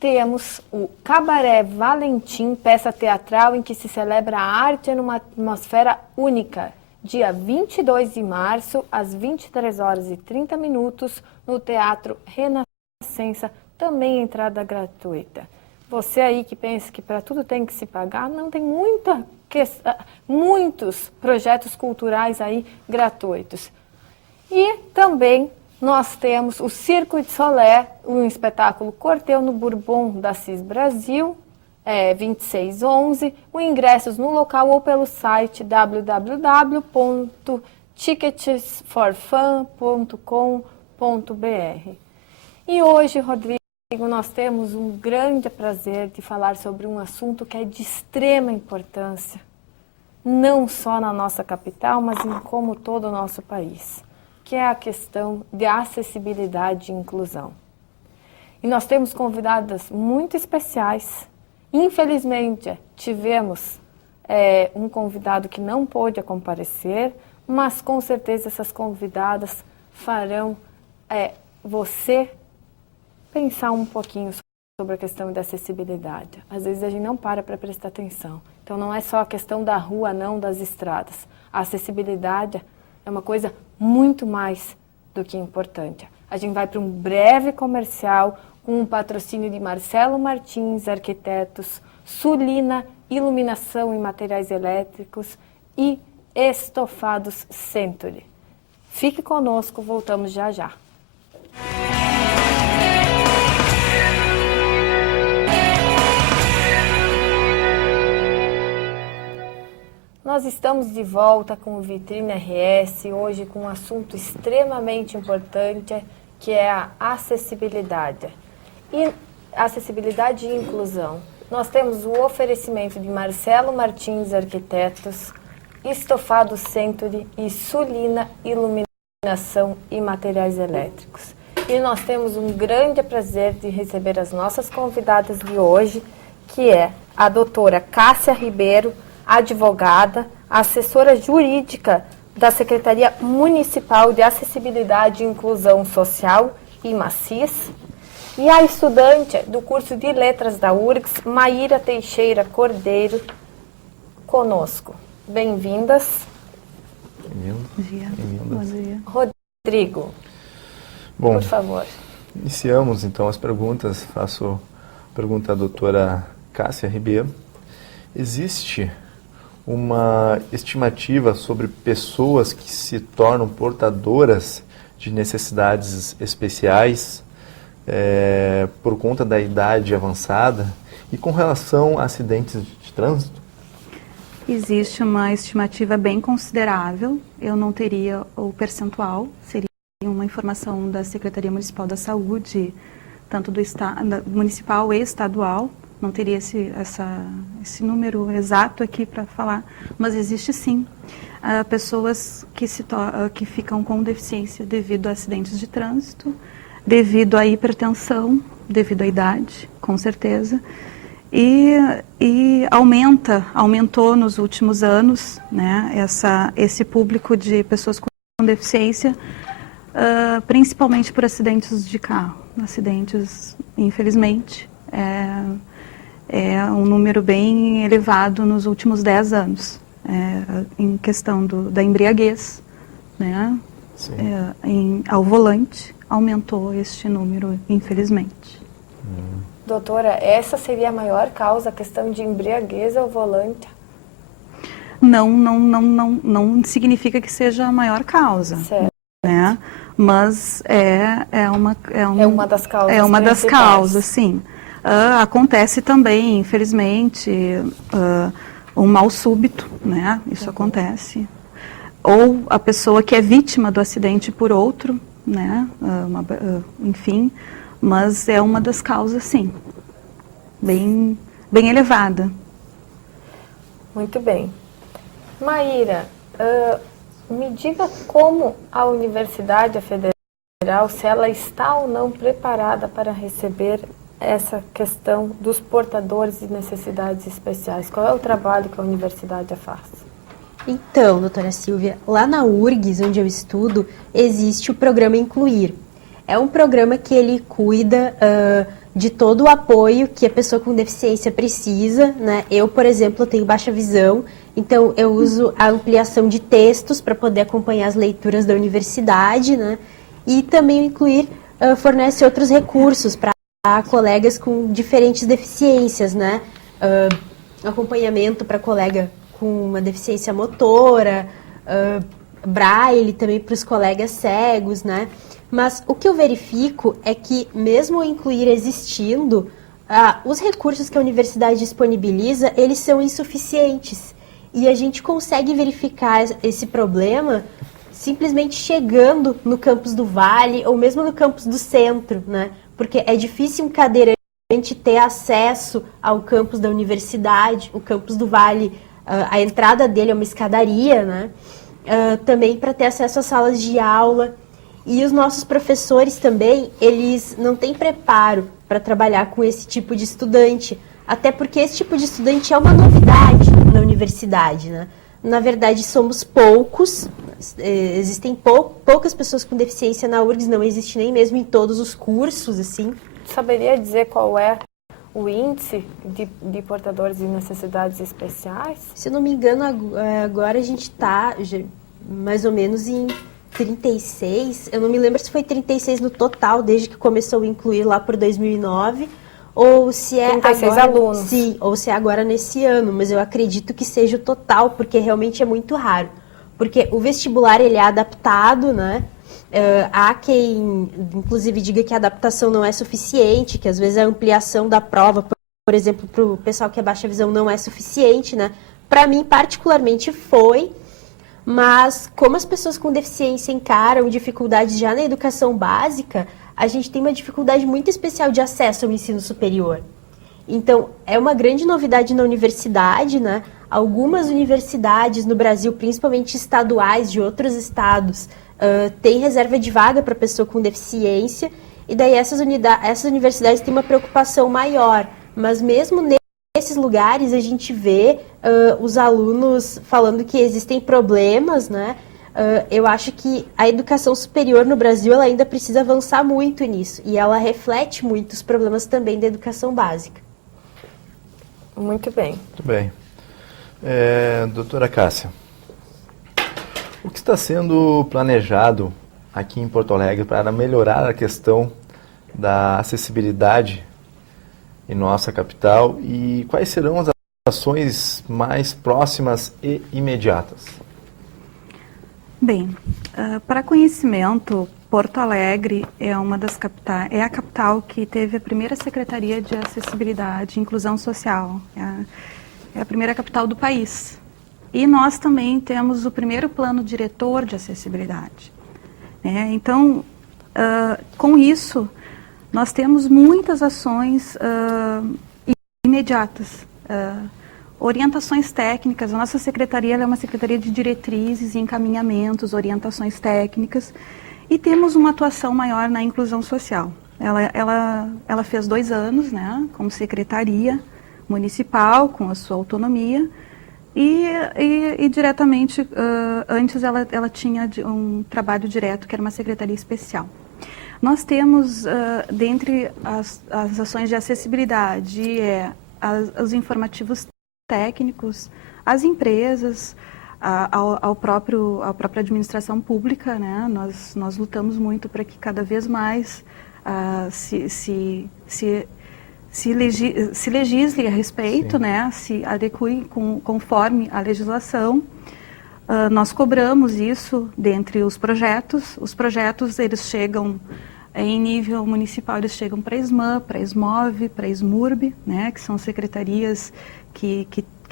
temos o Cabaré Valentim, peça teatral em que se celebra a arte numa atmosfera única. Dia 22 de março, às 23h30, no Teatro Renascença, também entrada gratuita. Você aí que pensa que para tudo tem que se pagar, não, tem muitos projetos culturais aí gratuitos. E também nós temos o Circo de Solé, um espetáculo Corteu no Bourbon da CIS Brasil, 26/11, o ingressos no local ou pelo site www.ticketsforfun.com.br. E hoje, Rodrigo, nós temos um grande prazer de falar sobre um assunto que é de extrema importância, não só na nossa capital, mas em como todo o nosso país, que é a questão de acessibilidade e inclusão. E nós temos convidadas muito especiais. Infelizmente, tivemos um convidado que não pôde comparecer, mas com certeza essas convidadas farão você pensar um pouquinho sobre a questão da acessibilidade. Às vezes a gente não para prestar atenção. Então não é só a questão da rua, não das estradas. A acessibilidade é uma coisa muito mais do que importante. A gente vai para um breve comercial com o patrocínio de Marcelo Martins, Arquitetos, Sulina, Iluminação e Materiais Elétricos e Estofados Century. Fique conosco, voltamos já já. Nós estamos de volta com o Vitrine RS, hoje com um assunto extremamente importante, que é a acessibilidade. E acessibilidade e inclusão. Nós temos o oferecimento de Marcelo Martins Arquitetos, Estofado Century e Sulina Iluminação e Materiais Elétricos. E nós temos um grande prazer de receber as nossas convidadas de hoje, que é a doutora Cássia Ribeiro, advogada, assessora jurídica da Secretaria Municipal de Acessibilidade e Inclusão Social, IMACIS, e a estudante do curso de Letras da URGS, Maíra Teixeira Cordeiro, conosco. Bem-vindas. Bem-vindas. Bom dia. Bem-vindas. Bom dia. Rodrigo, Bom, por favor. Iniciamos então as perguntas. Faço pergunta à doutora Cássia Ribeiro. Existe uma estimativa sobre pessoas que se tornam portadoras de necessidades especiais por conta da idade avançada e com relação a acidentes de trânsito? Existe uma estimativa bem considerável, eu não teria o percentual, seria uma informação da Secretaria Municipal da Saúde, tanto do municipal e estadual, não teria esse número exato aqui para falar, mas existe sim pessoas que ficam com deficiência devido a acidentes de trânsito, devido à hipertensão, devido à idade, com certeza. E aumentou nos últimos anos, né, esse público de pessoas com deficiência, principalmente por acidentes de carro. Acidentes, infelizmente, é um número bem elevado nos últimos 10 anos, em questão da embriaguez, né, ao volante, aumentou este número, infelizmente. Doutora, essa seria a maior causa, a questão de embriaguez ao volante? Não significa que seja a maior causa. Certo. Né? Mas é uma das causas. É uma das causas, sim. Acontece também, infelizmente, um mal súbito, né? Isso acontece. Ou a pessoa que é vítima do acidente por outro, né? Enfim. Mas é uma das causas, sim, bem elevada. Muito bem. Maíra, me diga como a Universidade Federal, se ela está ou não preparada para receber essa questão dos portadores de necessidades especiais. Qual é o trabalho que a universidade faz? Então, doutora Silvia, lá na URGS, onde eu estudo, existe o programa Incluir. É um programa que ele cuida de todo o apoio que a pessoa com deficiência precisa, né? Eu, por exemplo, tenho baixa visão, então eu uso a ampliação de textos para poder acompanhar as leituras da universidade, né? E também o Incluir fornece outros recursos para colegas com diferentes deficiências, né? Acompanhamento para colega com uma deficiência motora, braille também para os colegas cegos, né? Mas o que eu verifico é que, mesmo o Incluir existindo, os recursos que a universidade disponibiliza, eles são insuficientes. E a gente consegue verificar esse problema simplesmente chegando no campus do Vale ou mesmo no campus do centro, né? Porque é difícil um cadeirante ter acesso ao campus da universidade. O campus do Vale, a entrada dele é uma escadaria, né? Também para ter acesso às salas de aula. E os nossos professores também, eles não têm preparo para trabalhar com esse tipo de estudante, até porque esse tipo de estudante é uma novidade na universidade, né? Na verdade, somos poucos, existem poucas pessoas com deficiência na URGS, não existe nem mesmo em todos os cursos, assim. Saberia dizer qual é o índice de portadores de necessidades especiais? Se eu não me engano, agora a gente está mais ou menos em 36, eu não me lembro se foi 36 no total, desde que começou a incluir lá por 2009, ou se é 36 agora, alunos. Sim, ou se é agora nesse ano, mas eu acredito que seja o total, porque realmente é muito raro. Porque o vestibular, ele é adaptado, né? Há quem, inclusive, diga que a adaptação não é suficiente, que às vezes a ampliação da prova, por exemplo, para o pessoal que é baixa visão não é suficiente, né? Para mim, particularmente, foi. Mas, como as pessoas com deficiência encaram dificuldades já na educação básica, a gente tem uma dificuldade muito especial de acesso ao ensino superior. Então, é uma grande novidade na universidade, né? Algumas universidades no Brasil, principalmente estaduais de outros estados, têm reserva de vaga para pessoa com deficiência, e daí essas universidades têm uma preocupação maior. Mas mesmo nesses lugares, a gente vê os alunos falando que existem problemas, né? Eu acho que a educação superior no Brasil ela ainda precisa avançar muito nisso, e ela reflete muito os problemas também da educação básica. Muito bem. Muito bem. Doutora Cássia, o que está sendo planejado aqui em Porto Alegre para melhorar a questão da acessibilidade em nossa capital e quais serão as ações mais próximas e imediatas? Bem, para conhecimento, Porto Alegre é uma das capitais, é a capital que teve a primeira Secretaria de Acessibilidade e Inclusão Social. É a primeira capital do país. E nós também temos o primeiro plano diretor de acessibilidade. Então, com isso, nós temos muitas ações imediatas. Orientações técnicas, a nossa secretaria ela é uma secretaria de diretrizes, encaminhamentos, orientações técnicas e temos uma atuação maior na inclusão social. Ela fez 2 anos, né, como secretaria municipal, com a sua autonomia e diretamente, antes ela tinha um trabalho direto, que era uma secretaria especial. Nós temos, dentre as ações de acessibilidade, os informativos técnicos, as empresas, à própria administração pública, né? Nós lutamos muito para que cada vez mais se legisle a respeito, né? Se adeque conforme a legislação. Nós cobramos isso dentre os projetos. Os projetos, eles chegam em nível municipal, eles chegam para a SMAN, para a SMOV, para a SMURB, né? Que são secretarias que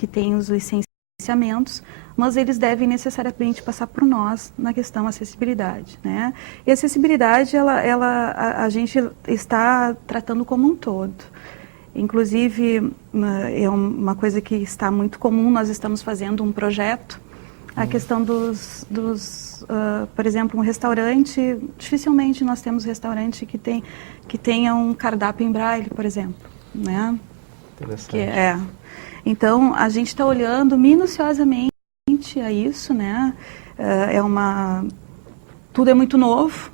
têm os licenciamentos, mas eles devem necessariamente passar por nós na questão acessibilidade, né? E a acessibilidade, a gente está tratando como um todo. Inclusive, é uma coisa que está muito comum, nós estamos fazendo um projeto, a questão por exemplo, um restaurante, dificilmente nós temos restaurante que tenha um cardápio em braille, por exemplo, né? Interessante. Então, a gente está olhando minuciosamente a isso, né? Tudo é muito novo,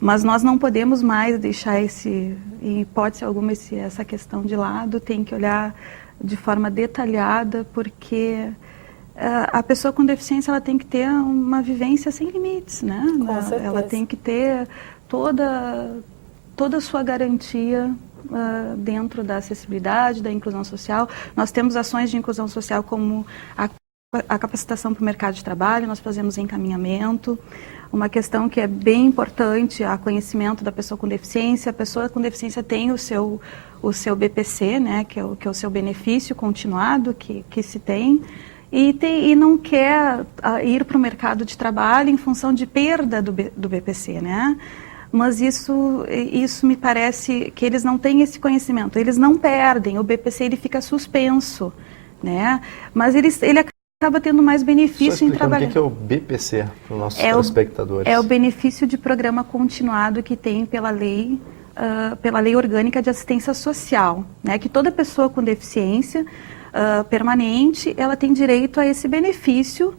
mas nós não podemos mais deixar em hipótese alguma, essa questão de lado, tem que olhar de forma detalhada, porque a pessoa com deficiência ela tem que ter uma vivência sem limites, né? Ela tem que ter toda a sua garantia dentro da acessibilidade, da inclusão social. Nós temos ações de inclusão social como a capacitação para o mercado de trabalho, nós fazemos encaminhamento. Uma questão que é bem importante, o conhecimento da pessoa com deficiência. A pessoa com deficiência tem o seu BPC, né, que é o seu benefício continuado que se tem, e não quer ir para o mercado de trabalho em função de perda do BPC, né? Mas isso me parece que eles não têm esse conhecimento. Eles não perdem, o BPC ele fica suspenso, né? Mas ele acaba tendo mais benefício em trabalhar. O que é o BPC para os nossos telespectadores? É o benefício de programa continuado que tem pela lei orgânica de assistência social, né? Que toda pessoa com deficiência permanente, ela tem direito a esse benefício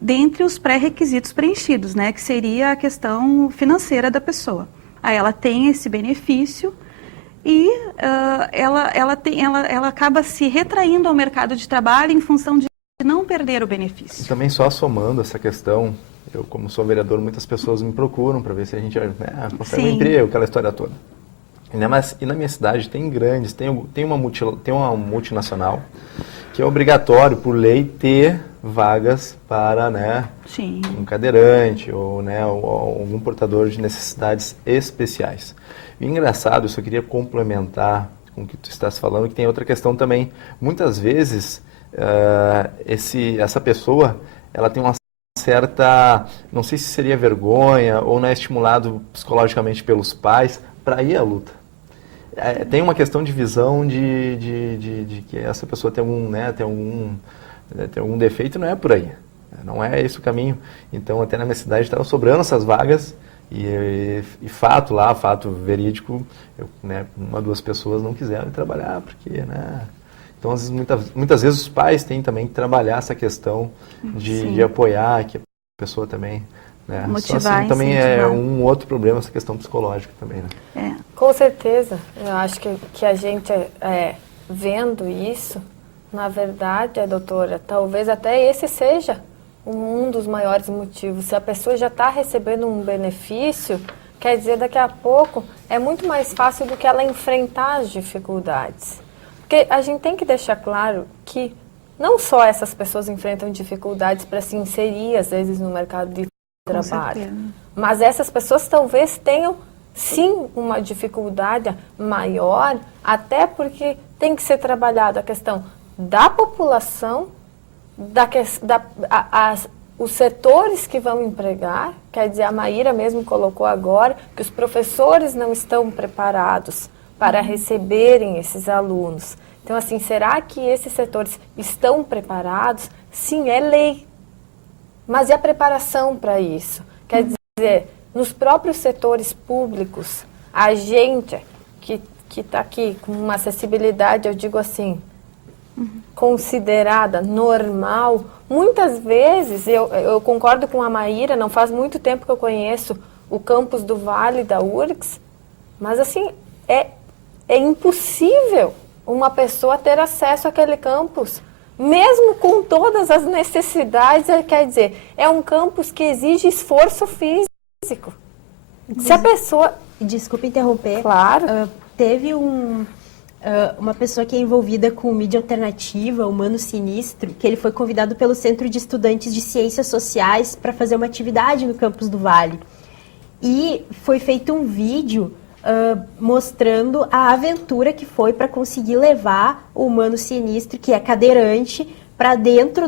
dentre os pré-requisitos preenchidos, né? Que seria a questão financeira da pessoa. Aí ela tem esse benefício e ela acaba se retraindo ao mercado de trabalho em função de não perder o benefício. E também só somando essa questão, eu como sou vereador, muitas pessoas me procuram para ver se a gente consegue um emprego, aquela história toda. E na minha cidade tem grandes, tem uma multinacional que é obrigatório por lei ter vagas para, né, um cadeirante ou, né, algum portador de necessidades especiais. E engraçado, eu só queria complementar com o que tu estás falando, que tem outra questão também. Muitas vezes, essa pessoa, ela tem uma certa, não sei se seria vergonha ou não é estimulado psicologicamente pelos pais para ir à luta. Tem uma questão de visão de que essa pessoa tem algum defeito, não é por aí. Não é esse o caminho. Então, até na minha cidade estavam sobrando essas vagas e fato verídico, uma ou duas pessoas não quiseram trabalhar, porque, né? Então, às vezes, muitas vezes os pais têm também que trabalhar essa questão de apoiar, que a pessoa também... Né? Motivar, só assim, também incentivar. É um outro problema, essa questão psicológica também, né? Com certeza. Eu acho que a gente, vendo isso, na verdade, doutora, talvez até esse seja um dos maiores motivos. Se a pessoa já está recebendo um benefício, quer dizer, daqui a pouco é muito mais fácil do que ela enfrentar as dificuldades. Porque a gente tem que deixar claro que não só essas pessoas enfrentam dificuldades para se inserir, às vezes, no mercado de trabalho, mas essas pessoas talvez tenham, sim, uma dificuldade maior, até porque tem que ser trabalhada a questão da população, os setores que vão empregar, quer dizer, a Maíra mesmo colocou agora que os professores não estão preparados para receberem esses alunos. Então, assim, será que esses setores estão preparados? Está é lei. Mas e a preparação para isso? Quer dizer, nos próprios setores públicos, a gente que está aqui com uma acessibilidade, eu digo assim, considerada normal, muitas vezes, eu concordo com a Maíra, não faz muito tempo que eu conheço o campus do Vale da URGS, mas assim, é impossível uma pessoa ter acesso àquele campus, mesmo com todas as necessidades, quer dizer, é um campus que exige esforço físico. Se a pessoa... Desculpa interromper. Claro. Teve uma pessoa que é envolvida com mídia alternativa, o Mano Sinistro, que ele foi convidado pelo Centro de Estudantes de Ciências Sociais para fazer uma atividade no campus do Vale. E foi feito um vídeo mostrando a aventura que foi para conseguir levar o Mano Sinistro, que é cadeirante, para dentro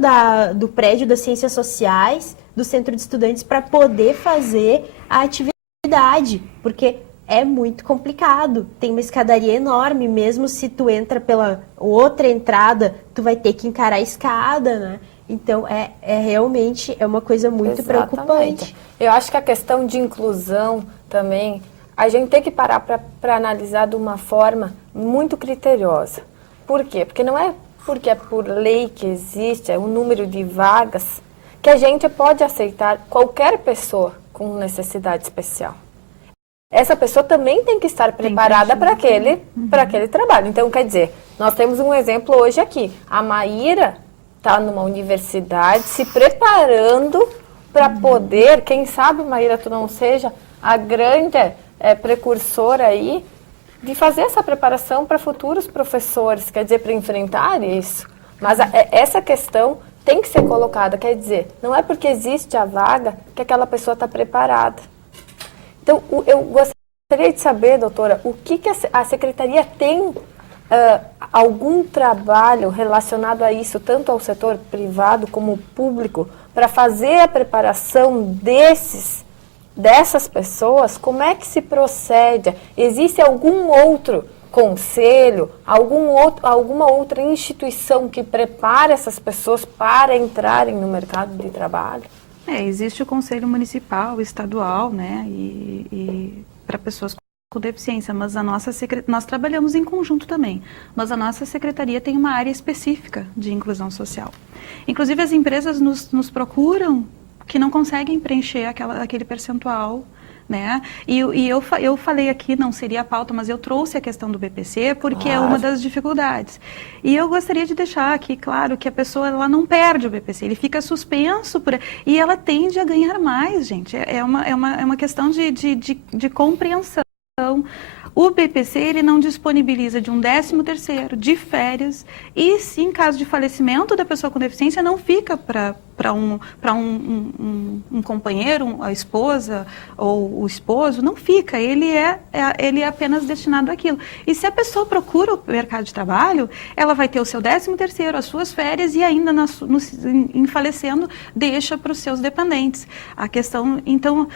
do prédio das Ciências Sociais, do Centro de Estudantes, para poder fazer a atividade, porque é muito complicado. Tem uma escadaria enorme, mesmo se tu entra pela outra entrada, tu vai ter que encarar a escada, né? Então, realmente uma coisa muito preocupante. Eu acho que a questão de inclusão também, a gente tem que parar para analisar de uma forma muito criteriosa. Por quê? Porque não é porque é por lei que existe um número de vagas que a gente pode aceitar qualquer pessoa com necessidade especial. Essa pessoa também tem que estar preparada para aquele trabalho. Então, quer dizer, nós temos um exemplo hoje aqui. A Maíra está numa universidade se preparando para poder, quem sabe, Maíra, tu não seja a grande precursora aí de fazer essa preparação para futuros professores, quer dizer, para enfrentar isso. Mas essa questão tem que ser colocada, quer dizer, não é porque existe a vaga que aquela pessoa está preparada. Então, eu gostaria de saber, doutora, o que a Secretaria tem algum trabalho relacionado a isso, tanto ao setor privado como público, para fazer a preparação dessas pessoas? Como é que se procede? Existe algum outro conselho, alguma outra instituição que prepara essas pessoas para entrarem no mercado de trabalho? Existe o Conselho Municipal, Estadual, né, e para pessoas com deficiência, mas nós trabalhamos em conjunto também, mas a nossa secretaria tem uma área específica de inclusão social. Inclusive as empresas nos procuram que não conseguem preencher aquele percentual, né? E eu falei aqui, não seria a pauta, mas eu trouxe a questão do BPC porque é uma das dificuldades. E eu gostaria de deixar aqui claro que a pessoa ela não perde o BPC, ele fica suspenso e ela tende a ganhar mais, gente. É uma questão de compreensão. O BPC ele não disponibiliza de um 13º, de férias, e se em caso de falecimento da pessoa com deficiência não fica para um companheiro, a esposa ou o esposo, não fica, ele é apenas destinado àquilo. E se a pessoa procura o mercado de trabalho, ela vai ter o seu 13º, as suas férias e ainda em falecendo deixa para os seus dependentes. A questão, então,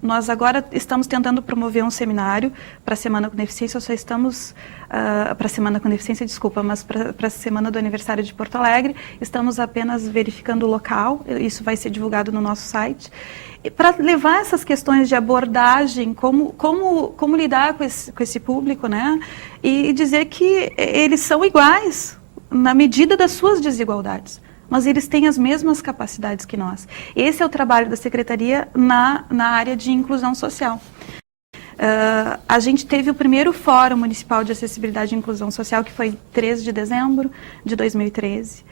nós agora estamos tentando promover um seminário para a Semana com Deficiência, para a Semana com Deficiência, mas para a Semana do Aniversário de Porto Alegre, estamos apenas verificando o local, isso vai ser divulgado no nosso site, para levar essas questões de abordagem, como lidar com esse público, né, e dizer que eles são iguais na medida das suas desigualdades, mas eles têm as mesmas capacidades que nós. Esse é o trabalho da Secretaria na área de inclusão social. A gente teve o primeiro Fórum Municipal de Acessibilidade e Inclusão Social, que foi 13 de dezembro de 2013.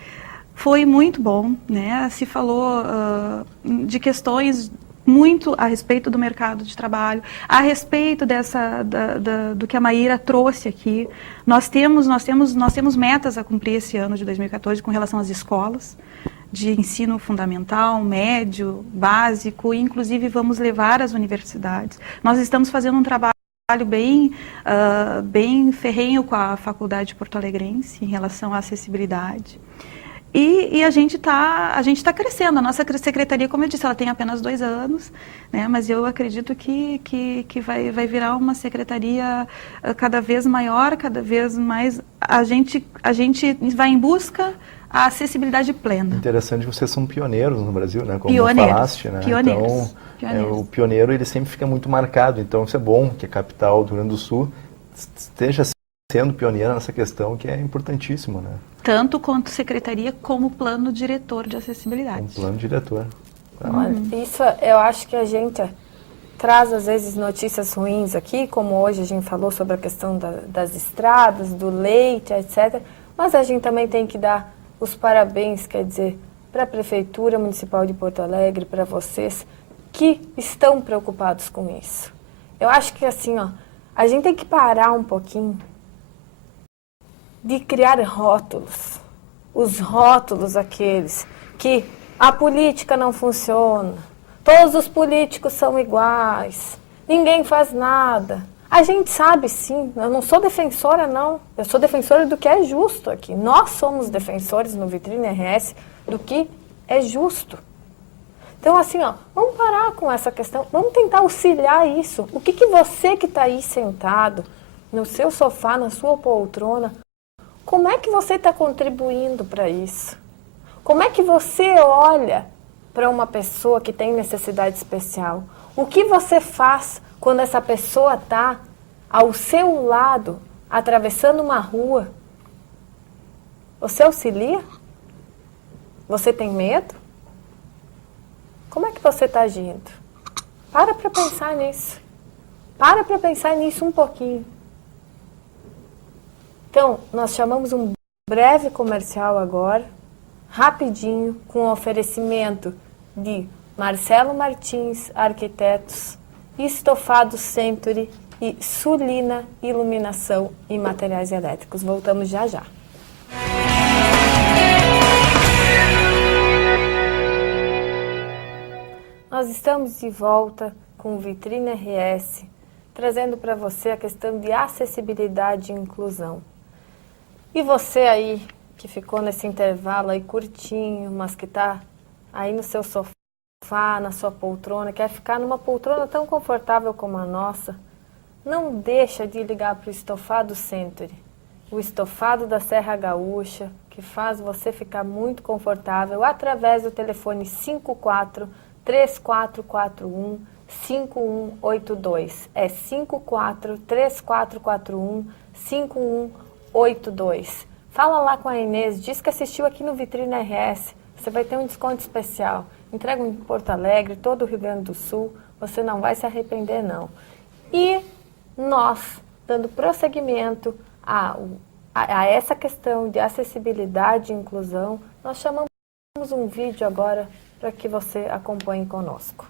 Foi muito bom, né? Se falou de questões muito a respeito do mercado de trabalho, a respeito do que a Maíra trouxe aqui. Nós temos metas a cumprir esse ano de 2014 com relação às escolas de ensino fundamental, médio, básico, e inclusive vamos levar às universidades. Nós estamos fazendo um trabalho bem ferrenho com a Faculdade Porto-Alegrense em relação à acessibilidade. E a gente tá crescendo. A nossa secretaria, como eu disse, ela tem apenas 2 anos, né? Mas eu acredito que vai virar uma secretaria cada vez maior, cada vez mais. A gente vai em busca a acessibilidade plena. Interessante que vocês são pioneiros no Brasil, né? Como Pioneiros, falaste, né? pioneiros. Então, o pioneiro ele sempre fica muito marcado. Então, isso é bom que a capital do Rio Grande do Sul esteja sendo pioneira nessa questão, que é importantíssimo, né? Tanto quanto secretaria, como plano diretor de acessibilidade. Um plano diretor. Olha, isso eu acho que a gente traz, às vezes, notícias ruins aqui, como hoje a gente falou sobre a questão das estradas, do leite, etc. Mas a gente também tem que dar os parabéns, quer dizer, para a Prefeitura Municipal de Porto Alegre, para vocês que estão preocupados com isso. Eu acho que, assim, ó, a gente tem que parar um pouquinho de criar rótulos. Os rótulos aqueles que a política não funciona, todos os políticos são iguais, ninguém faz nada. A gente sabe sim, eu não sou defensora não, eu sou defensora do que é justo aqui. Nós somos defensores no Vitrine RS do que é justo. Então assim, ó, vamos parar com essa questão, vamos tentar auxiliar isso. O que você que está aí sentado no seu sofá, na sua poltrona, como é que você está contribuindo para isso? Como é que você olha para uma pessoa que tem necessidade especial? O que você faz quando essa pessoa está ao seu lado, atravessando uma rua? Você auxilia? Você tem medo? Como é que você está agindo? Para pensar nisso. Para pensar nisso um pouquinho. Então, nós chamamos um breve comercial agora, rapidinho, com o oferecimento de Marcelo Martins Arquitetos, Estofado Century e Sulina Iluminação e Materiais Elétricos. Voltamos já já. Nós estamos de volta com o Vitrine RS, trazendo para você a questão de acessibilidade e inclusão. E você aí, que ficou nesse intervalo aí curtinho, mas que está aí no seu sofá, na sua poltrona, quer ficar numa poltrona tão confortável como a nossa, não deixa de ligar para o Estofado Century, o estofado da Serra Gaúcha, que faz você ficar muito confortável através do telefone 54-3441-5182. É 54-3441-5182. Fala lá com a Inês, diz que assistiu aqui no Vitrine RS, você vai ter um desconto especial. Entrega em Porto Alegre, todo o Rio Grande do Sul, você não vai se arrepender não. E nós, dando prosseguimento a essa questão de acessibilidade e inclusão, nós chamamos um vídeo agora para que você acompanhe conosco.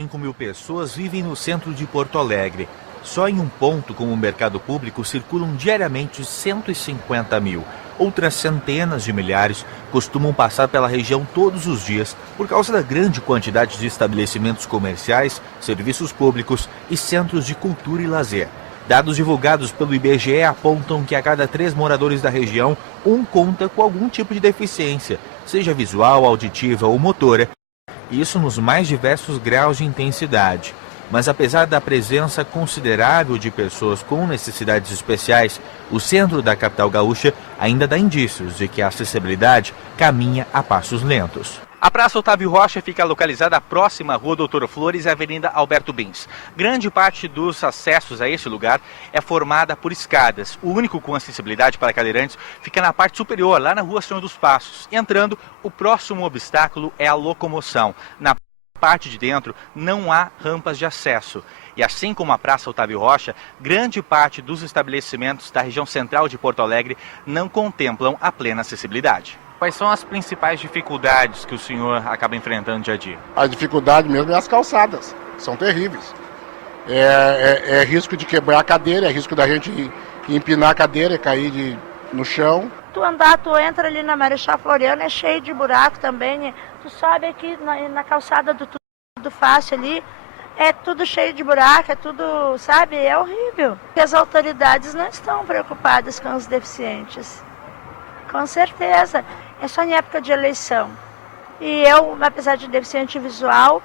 5.000 pessoas vivem no centro de Porto Alegre. Só em um ponto, como o mercado público, circulam diariamente 150.000. Outras centenas de milhares costumam passar pela região todos os dias por causa da grande quantidade de estabelecimentos comerciais, serviços públicos e centros de cultura e lazer. Dados divulgados pelo IBGE apontam que a cada 3 moradores da região, um conta com algum tipo de deficiência, seja visual, auditiva ou motora, isso nos mais diversos graus de intensidade. Mas apesar da presença considerável de pessoas com necessidades especiais, o centro da capital gaúcha ainda dá indícios de que a acessibilidade caminha a passos lentos. A Praça Otávio Rocha fica localizada próxima à Rua Doutor Flores e à Avenida Alberto Bins. Grande parte dos acessos a esse lugar é formada por escadas. O único com acessibilidade para cadeirantes fica na parte superior, lá na Rua Senhor dos Passos. Entrando, o próximo obstáculo é a locomoção. Na parte de dentro não há rampas de acesso. E assim como a Praça Otávio Rocha, grande parte dos estabelecimentos da região central de Porto Alegre não contemplam a plena acessibilidade. Quais são as principais dificuldades que o senhor acaba enfrentando dia a dia? A dificuldade mesmo é as calçadas, são terríveis. É risco de quebrar a cadeira, é risco da gente empinar a cadeira e cair no chão. Tu entra ali na Marechal Floriano, é cheio de buraco também. Tu sobe aqui na calçada do Tudo Fácil ali, é tudo cheio de buraco, é tudo, sabe, é horrível. Porque as autoridades não estão preocupadas com os deficientes. Com certeza, é só em época de eleição. E eu, apesar de deficiente visual,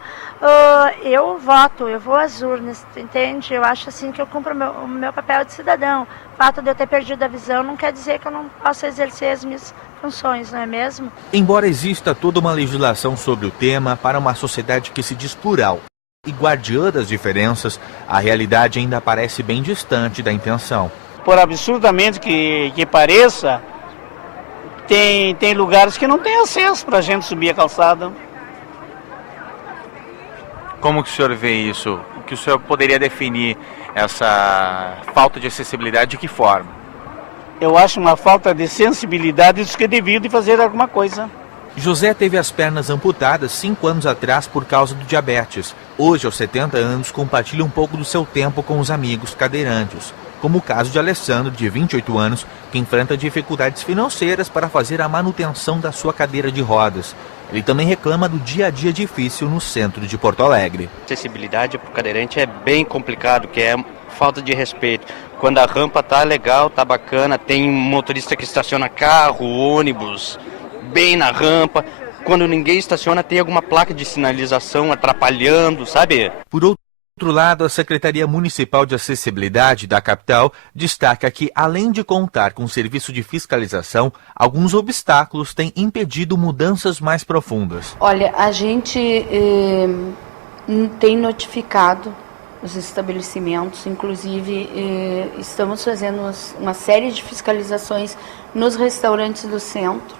eu voto, eu vou às urnas, entende? Eu acho assim que eu cumpro o meu papel de cidadão. O fato de eu ter perdido a visão não quer dizer que eu não possa exercer as minhas funções, não é mesmo? Embora exista toda uma legislação sobre o tema, para uma sociedade que se diz plural e guardiã das diferenças, a realidade ainda parece bem distante da intenção. Por absurdamente que pareça, tem lugares que não tem acesso para a gente subir a calçada. Como que o senhor vê isso? O que o senhor poderia definir essa falta de acessibilidade de que forma? Eu acho uma falta de sensibilidade dos que deviam de fazer alguma coisa. José teve as pernas amputadas 5 anos atrás por causa do diabetes. Hoje, aos 70 anos, compartilha um pouco do seu tempo com os amigos cadeirantes, como o caso de Alessandro, de 28 anos, que enfrenta dificuldades financeiras para fazer a manutenção da sua cadeira de rodas. Ele também reclama do dia a dia difícil no centro de Porto Alegre. Acessibilidade para o cadeirante é bem complicado, que é falta de respeito. Quando a rampa tá legal, tá bacana, tem motorista que estaciona carro, ônibus, bem na rampa. Quando ninguém estaciona, tem alguma placa de sinalização atrapalhando, sabe? Por outro lado, a Secretaria Municipal de Acessibilidade da capital destaca que, além de contar com serviço de fiscalização, alguns obstáculos têm impedido mudanças mais profundas. Olha, a gente tem notificado os estabelecimentos, inclusive estamos fazendo uma série de fiscalizações nos restaurantes do centro,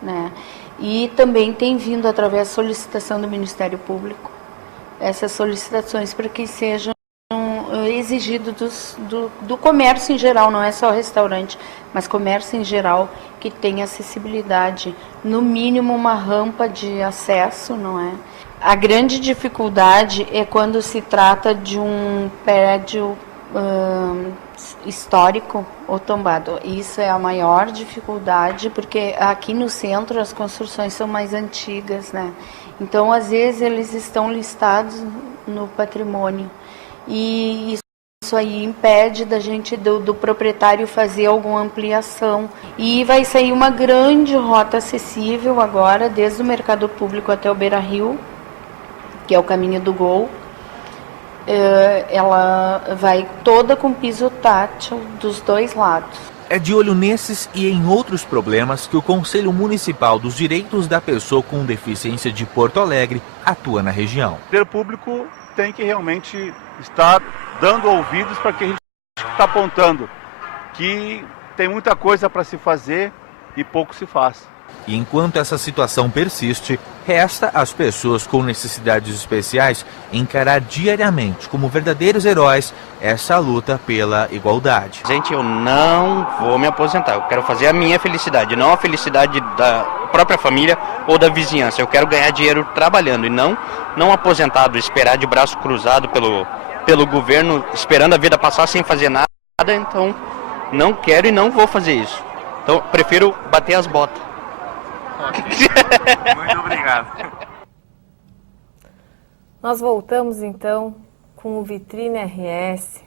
né? E também tem vindo através da solicitação do Ministério Público essas solicitações para que sejam exigidos do comércio em geral, não é só restaurante, mas comércio em geral, que tenha acessibilidade, no mínimo uma rampa de acesso, não é? A grande dificuldade é quando se trata de um prédio histórico ou tombado. Isso é a maior dificuldade, porque aqui no centro as construções são mais antigas, né? Então, às vezes, eles estão listados no patrimônio. E isso aí impede da gente, do proprietário, fazer alguma ampliação. E vai sair uma grande rota acessível agora, desde o Mercado Público até o Beira-Rio, que é o caminho do Gol. Ela vai toda com piso tátil dos dois lados. É de olho nesses e em outros problemas que o Conselho Municipal dos Direitos da Pessoa com Deficiência de Porto Alegre atua na região. O poder público tem que realmente estar dando ouvidos para que a gente está apontando que tem muita coisa para se fazer e pouco se faz. E enquanto essa situação persiste, resta às pessoas com necessidades especiais encarar diariamente, como verdadeiros heróis, essa luta pela igualdade. Gente, eu não vou me aposentar. Eu quero fazer a minha felicidade, não a felicidade da própria família ou da vizinhança. Eu quero ganhar dinheiro trabalhando e não aposentado, esperar de braço cruzado pelo governo, esperando a vida passar sem fazer nada. Então, não quero e não vou fazer isso. Então, prefiro bater as botas. Muito obrigado. Nós voltamos então com o Vitrine RS.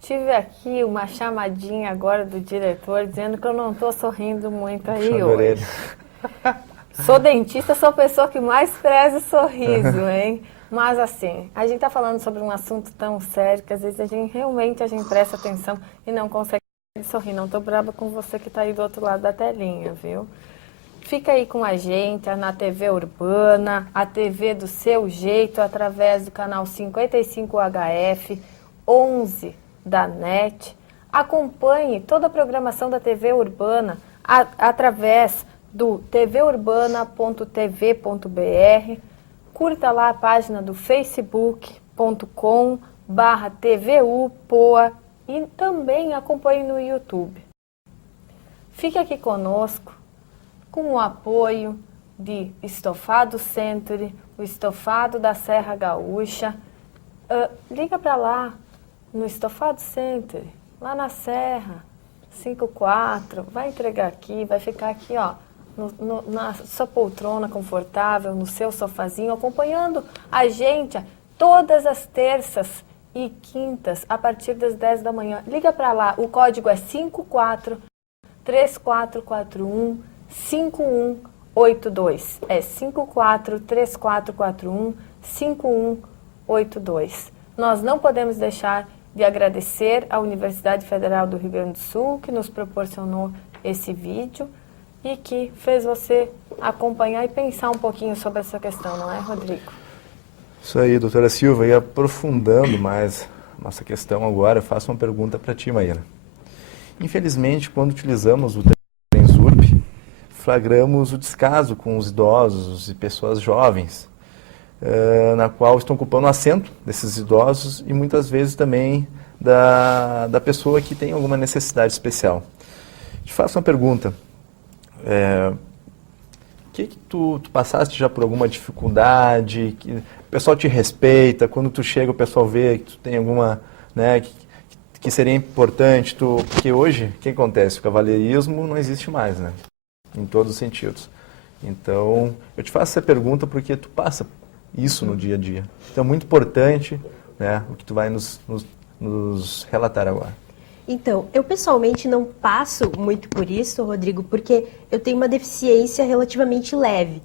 Tive aqui uma chamadinha agora do diretor dizendo que eu não estou sorrindo muito aí hoje. Sou dentista, sou a pessoa que mais preza o sorriso, hein? Mas assim, a gente está falando sobre um assunto tão sério que às vezes a gente presta atenção e não consegue sorrir. Não estou brava com você que está aí do outro lado da telinha, viu? Fica aí com a gente, na TV Urbana, a TV do seu jeito, através do canal 55 HF, 11 da NET. Acompanhe toda a programação da TV Urbana através do tvurbana.tv.br. Curta lá a página do facebook.com/TVUPoa e também acompanhe no YouTube. Fique aqui conosco. com o apoio de Estofado Century, o Estofado da Serra Gaúcha. Liga para lá, no Estofado Century, lá na Serra, 54, vai entregar aqui, vai ficar aqui, ó, na sua poltrona confortável, no seu sofazinho, acompanhando a gente todas as terças e quintas, a partir das 10 da manhã. Liga para lá, o código é 543441 5182. É 543441 5182. Nós não podemos deixar de agradecer à Universidade Federal do Rio Grande do Sul, que nos proporcionou esse vídeo e que fez você acompanhar e pensar um pouquinho sobre essa questão, não é, Rodrigo? Isso aí, doutora Silva. E aprofundando mais nossa questão agora, eu faço uma pergunta para ti, Maíra. Infelizmente, quando utilizamos o Transurb, flagramos o descaso com os idosos e pessoas jovens, na qual estão ocupando o assento desses idosos e muitas vezes também da pessoa que tem alguma necessidade especial. Te faço uma pergunta. Que tu passaste já por alguma dificuldade? O pessoal te respeita? Quando tu chega, o pessoal vê que tu tem alguma, né, que seria importante, porque hoje, o que acontece? O cavalheirismo não existe mais, né? Em todos os sentidos. Então, eu te faço essa pergunta porque tu passa isso no dia a dia. Então, é muito importante, né, o que tu vai nos relatar agora. Então, eu pessoalmente não passo muito por isso, Rodrigo, porque eu tenho uma deficiência relativamente leve.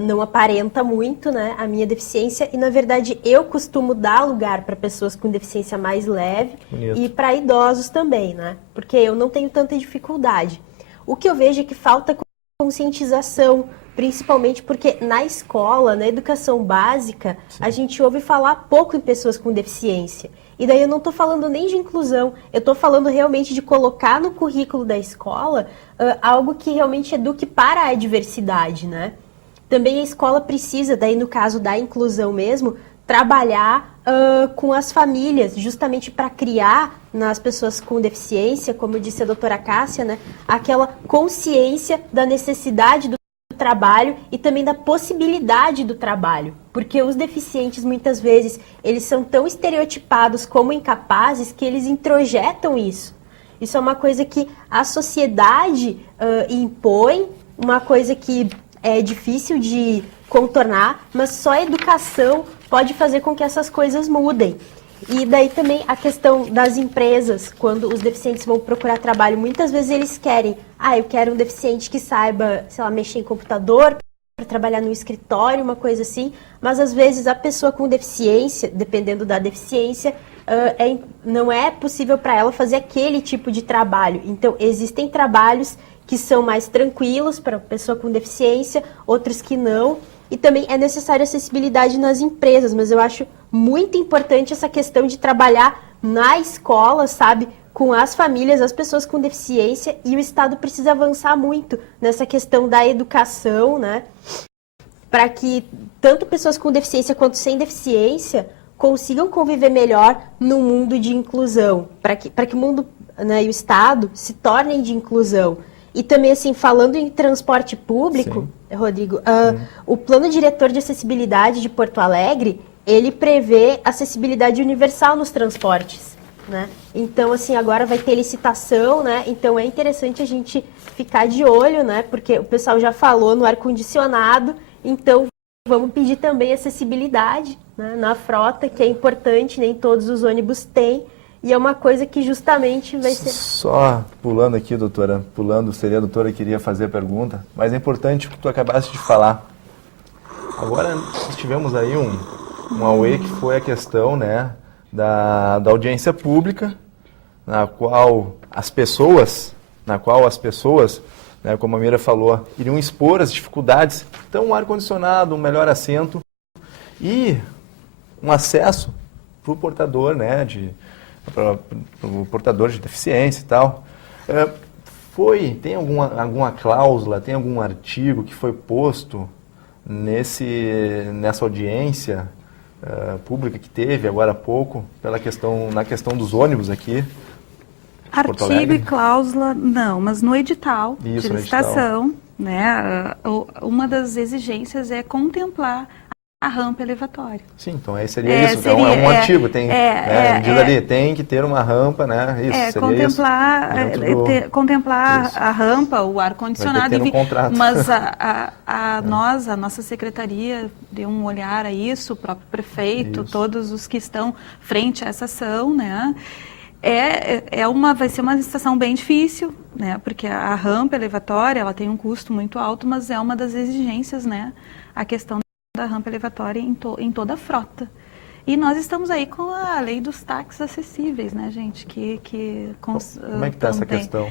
Não aparenta muito, né, a minha deficiência e, na verdade, eu costumo dar lugar para pessoas com deficiência mais leve. Bonito. E para idosos também, né, porque eu não tenho tanta dificuldade. O que eu vejo é que falta conscientização, principalmente porque na escola, na educação básica, sim, a gente ouve falar pouco em pessoas com deficiência. E daí eu não estou falando nem de inclusão, eu estou falando realmente de colocar no currículo da escola algo que realmente eduque para a diversidade, né? Também a escola precisa, daí no caso da inclusão mesmo, trabalhar com as famílias, justamente para criar nas pessoas com deficiência, como disse a doutora Cássia, né, aquela consciência da necessidade do trabalho e também da possibilidade do trabalho. Porque os deficientes, muitas vezes, eles são tão estereotipados como incapazes que eles introjetam isso. Isso é uma coisa que a sociedade impõe, uma coisa que é difícil de contornar, mas só a educação pode fazer com que essas coisas mudem. E daí também a questão das empresas, quando os deficientes vão procurar trabalho, muitas vezes eles querem, eu quero um deficiente que saiba, sei lá, mexer em computador, para trabalhar no escritório, uma coisa assim, mas às vezes a pessoa com deficiência, dependendo da deficiência, não é possível para ela fazer aquele tipo de trabalho. Então, existem trabalhos que são mais tranquilos para a pessoa com deficiência, outros que não. E também é necessária acessibilidade nas empresas, mas eu acho muito importante essa questão de trabalhar na escola, sabe, com as famílias, as pessoas com deficiência, e o Estado precisa avançar muito nessa questão da educação, né, para que tanto pessoas com deficiência quanto sem deficiência consigam conviver melhor no mundo de inclusão, para que o mundo, né, e o Estado se tornem de inclusão. E também, assim, falando em transporte público, sim, Rodrigo, o Plano Diretor de Acessibilidade de Porto Alegre, ele prevê acessibilidade universal nos transportes, né? Então, assim, agora vai ter licitação, né? Então, é interessante a gente ficar de olho, né? Porque o pessoal já falou no ar-condicionado, então vamos pedir também acessibilidade, né, na frota, que é importante, nem todos os ônibus têm. E é uma coisa que justamente vai ser... Só pulando aqui, doutora, seria a doutora que queria fazer a pergunta, mas é importante o que tu acabaste de falar. Agora, nós tivemos aí um AUE que foi a questão, né, da audiência pública, na qual as pessoas, né, como a Mira falou, iriam expor as dificuldades. Então, um ar-condicionado, um melhor assento e um acesso para o portador, né, para o portador de deficiência e tal. Tem alguma cláusula, tem algum artigo que foi posto nessa audiência pública que teve agora há pouco, na questão dos ônibus aqui? Artigo e cláusula, não, mas no edital de licitação, né? Uma das exigências é contemplar a rampa elevatória. Sim, então seria isso. Então é um artigo, tem, diz ali, tem que ter uma rampa, né? Isso, seria contemplar, isso. Contemplar Isso. a rampa, o ar-condicionado, enfim. Contrato. Mas a nossa secretaria deu um olhar a isso, o próprio prefeito, Isso. todos os que estão frente a essa ação, né? Vai ser uma licitação bem difícil, né? Porque a rampa elevatória, ela tem um custo muito alto, mas é uma das exigências, né? A questão da rampa elevatória em toda a frota. E nós estamos aí com a lei dos táxis acessíveis, né, gente? Como é que está essa questão?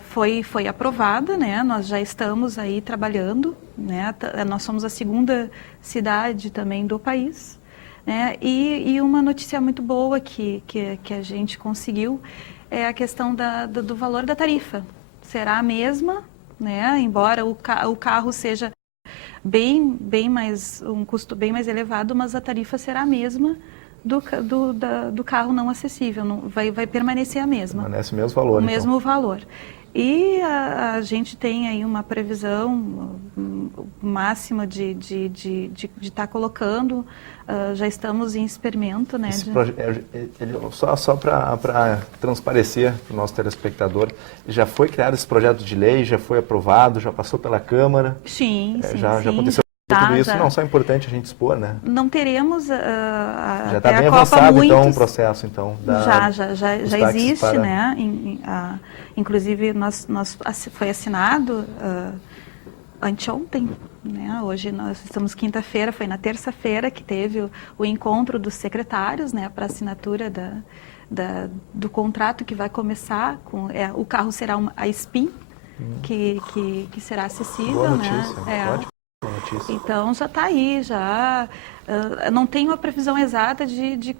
Foi aprovada, né? Nós já estamos aí trabalhando, né? Nós somos a segunda cidade também do país, né? E uma notícia muito boa que a gente conseguiu é a questão do valor da tarifa. Será a mesma, né? Embora o carro seja bem mais, um custo bem mais elevado, mas a tarifa será a mesma do carro não acessível, vai permanecer a mesma. Permanece o mesmo valor, O mesmo valor. E a gente tem aí uma previsão máxima de estar colocando, já estamos em experimento, né? Só para transparecer para o nosso telespectador, já foi criado esse projeto de lei, já foi aprovado, já passou pela Câmara? Sim, já aconteceu tudo isso? Não, só é importante a gente expor, né? Não teremos já está bem avançado, então, o processo, então. Já existe, né? Inclusive, foi assinado anteontem, né? Hoje nós estamos quinta-feira, foi na terça-feira que teve o encontro dos secretários, né? Para assinatura do contrato que vai começar. O carro será a SPIN, que será acessível. Boa notícia, né? Ótimo. Notícia. Então já está aí, não tem uma previsão exata de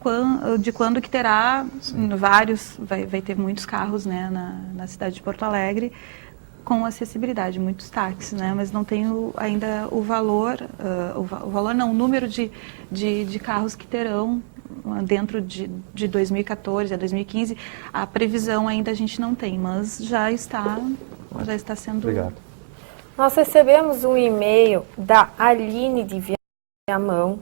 quando que terá. Sim. Vai ter muitos carros, né, na cidade de Porto Alegre com acessibilidade, muitos táxis, né, mas não tem ainda o valor, o número de carros que terão dentro de 2014 a 2015. A previsão ainda a gente não tem, mas já está sendo... Obrigado. Nós recebemos um e-mail da Aline de Viamão,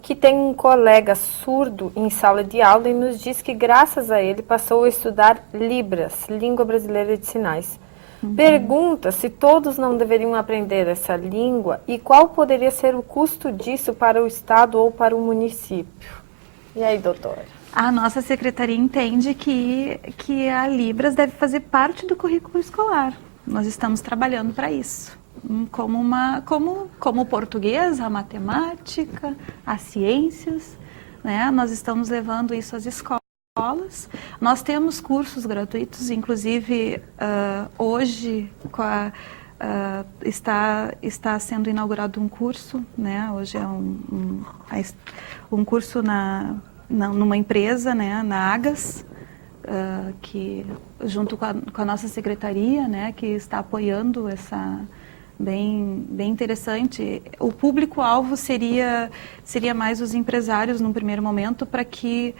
que tem um colega surdo em sala de aula e nos diz que, graças a ele, passou a estudar Libras, Língua Brasileira de Sinais. Pergunta se todos não deveriam aprender essa língua e qual poderia ser o custo disso para o Estado ou para o município. E aí, doutora? A nossa secretaria entende que a Libras deve fazer parte do currículo escolar. Nós estamos trabalhando para isso, como o português, a matemática, as ciências, né? Nós estamos levando isso às escolas. Nós temos cursos gratuitos, inclusive hoje está sendo inaugurado um curso, né? Hoje é um curso numa empresa, né? Na Agas, que junto com a nossa secretaria, né, que está apoiando essa bem interessante. O público-alvo seria mais os empresários num primeiro momento, para que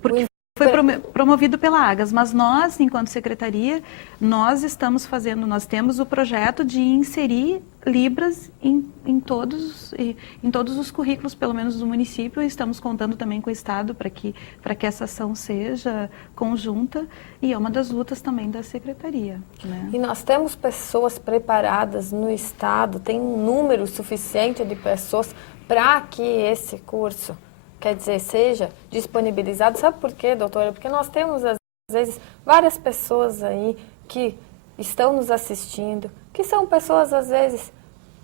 porque foi promovido pela Agas, mas nós, enquanto secretaria, nós temos o projeto de inserir Libras em todos os currículos, pelo menos do município, e estamos contando também com o Estado para que essa ação seja conjunta, e é uma das lutas também da secretaria, né? E nós temos pessoas preparadas no Estado, tem um número suficiente de pessoas para que esse curso, quer dizer, seja disponibilizado. Sabe por quê, doutora? Porque nós temos, às vezes, várias pessoas aí que estão nos assistindo, que são pessoas, às vezes,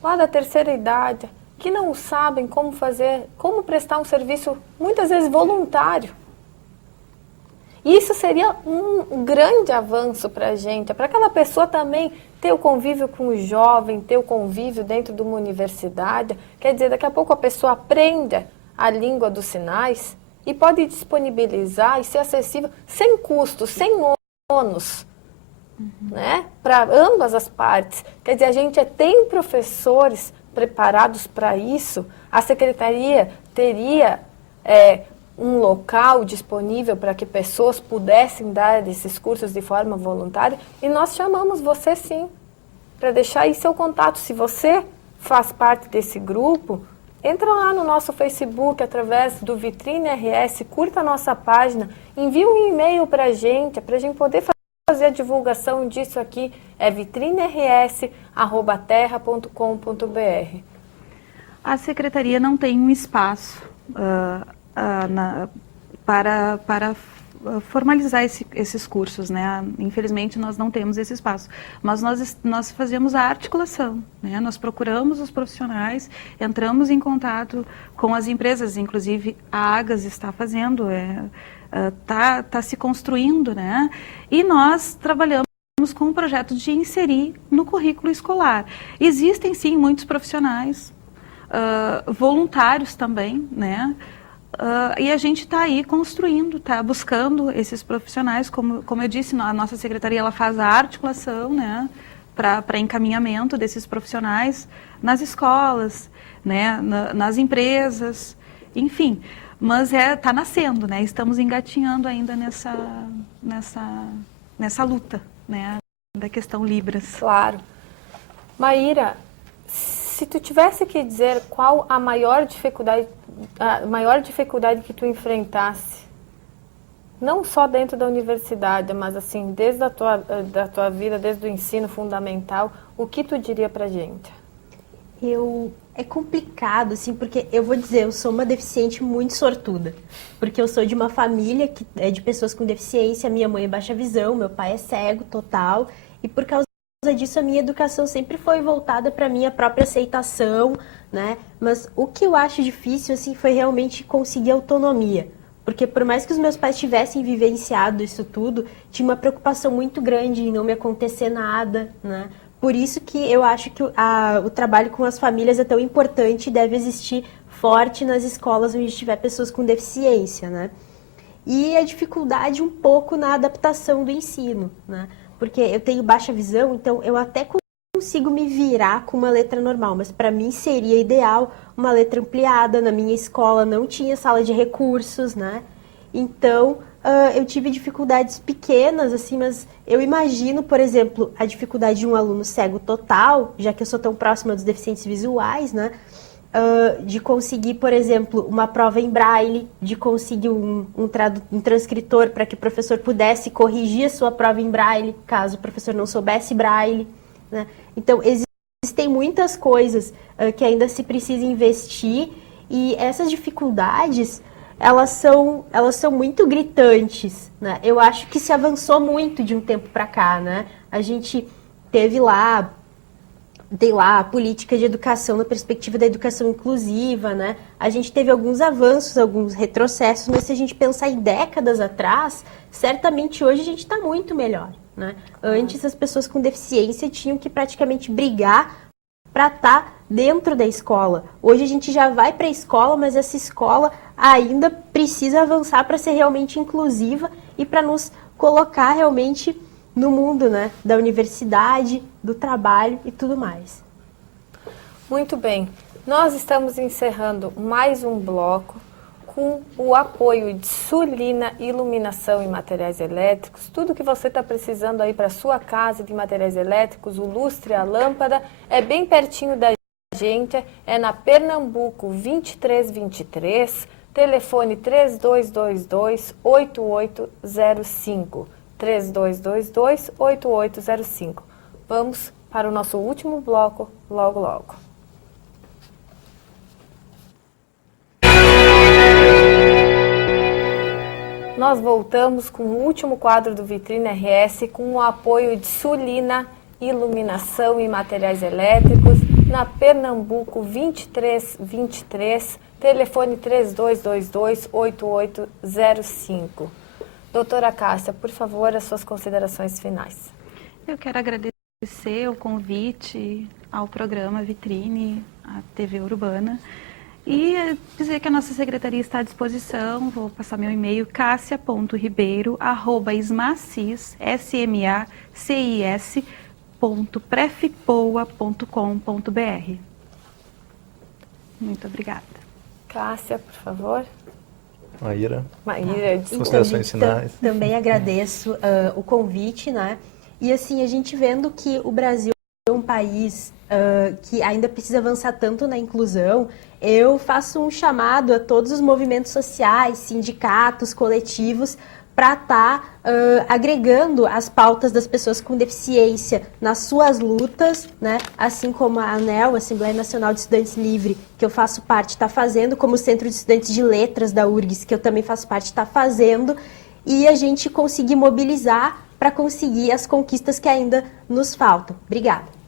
lá da terceira idade, que não sabem como prestar um serviço, muitas vezes, voluntário. E isso seria um grande avanço para a gente, para aquela pessoa também ter o convívio com o jovem, ter o convívio dentro de uma universidade. Quer dizer, daqui a pouco a pessoa aprende a língua dos sinais e pode disponibilizar e ser acessível sem custo, sem ônus, né? Para ambas as partes. Quer dizer, a gente tem professores preparados para isso. A secretaria teria um local disponível para que pessoas pudessem dar esses cursos de forma voluntária, e nós chamamos você sim para deixar aí seu contato. Se você faz parte desse grupo, entra lá no nosso Facebook através do Vitrine RS, curta a nossa página, envia um e-mail para a gente poder fazer a divulgação disso aqui. É vitriners@terra.com.br. A Secretaria não tem um espaço para formalizar esses cursos, né? Infelizmente, nós não temos esse espaço. Mas nós fazemos a articulação, né? Nós procuramos os profissionais, entramos em contato com as empresas, inclusive a Agas está fazendo, tá se construindo, né? E nós trabalhamos com um projeto de inserir no currículo escolar. Existem, sim, muitos profissionais, voluntários também, né? E a gente está aí construindo, está buscando esses profissionais, como eu disse, a nossa secretaria ela faz a articulação, né, para encaminhamento desses profissionais nas escolas, né, nas empresas, enfim. Mas está nascendo, né? Estamos engatinhando ainda nessa luta, né, da questão Libras. Claro. Maíra, se tu tivesse que dizer qual a maior dificuldade que tu enfrentasse, não só dentro da universidade, mas assim, desde da tua vida, desde o ensino fundamental, o que tu diria pra gente? É complicado, assim, porque eu vou dizer, eu sou uma deficiente muito sortuda, porque eu sou de uma família que é de pessoas com deficiência, minha mãe é baixa visão, meu pai é cego total, e por causa disso a minha educação sempre foi voltada para a minha própria aceitação, né? Mas o que eu acho difícil, assim, foi realmente conseguir autonomia, porque por mais que os meus pais tivessem vivenciado isso tudo, tinha uma preocupação muito grande em não me acontecer nada, né? Por isso que eu acho que o trabalho com as famílias é tão importante e deve existir forte nas escolas onde tiver pessoas com deficiência, né? E a dificuldade um pouco na adaptação do ensino, né? Porque eu tenho baixa visão, então eu até consigo me virar com uma letra normal, mas para mim seria ideal uma letra ampliada. Na minha escola não tinha sala de recursos, né? Então, eu tive dificuldades pequenas, assim, mas eu imagino, por exemplo, a dificuldade de um aluno cego total, já que eu sou tão próxima dos deficientes visuais, né? De conseguir, por exemplo, uma prova em braille, de conseguir um transcritor para que o professor pudesse corrigir a sua prova em braille, caso o professor não soubesse braille, né? Então, existem muitas coisas que ainda se precisa investir, e essas dificuldades, elas são muito gritantes, né? Eu acho que se avançou muito de um tempo para cá, né? A gente tem lá a política de educação na perspectiva da educação inclusiva, né? A gente teve alguns avanços, alguns retrocessos, mas se a gente pensar em décadas atrás, certamente hoje a gente está muito melhor, né? Antes as pessoas com deficiência tinham que praticamente brigar para estar dentro da escola. Hoje a gente já vai para a escola, mas essa escola ainda precisa avançar para ser realmente inclusiva e para nos colocar realmente no mundo, né, da universidade, do trabalho e tudo mais. Muito bem. Nós estamos encerrando mais um bloco com o apoio de Sulina Iluminação e Materiais Elétricos. Tudo que você está precisando aí para sua casa de materiais elétricos, o lustre, a lâmpada, é bem pertinho da gente, é na Pernambuco 2323, telefone 3222-8805. 3222-8805. Vamos para o nosso último bloco logo, logo. Nós voltamos com o último quadro do Vitrine RS com o apoio de Sulina Iluminação e Materiais Elétricos na Pernambuco 2323, telefone 3222-8805. Doutora Cássia, por favor, as suas considerações finais. Eu quero agradecer o convite ao programa Vitrine, à TV Urbana, e dizer que a nossa secretaria está à disposição. Vou passar meu e-mail, cassia.ribeiro@smacis.prefpoa.com.br. Muito obrigada. Cássia, por favor. Maíra, considerações finais. Também agradeço o convite, né? E assim, a gente vendo que o Brasil é um país país que ainda precisa avançar tanto na inclusão, eu faço um chamado a todos os movimentos sociais, sindicatos, coletivos, para estar agregando as pautas das pessoas com deficiência nas suas lutas, né? Assim como a ANEL, Assembleia Nacional de Estudantes Livre, que eu faço parte, está fazendo, como o Centro de Estudantes de Letras da URGS, que eu também faço parte, está fazendo, e a gente conseguir mobilizar para conseguir as conquistas que ainda nos faltam. Obrigada.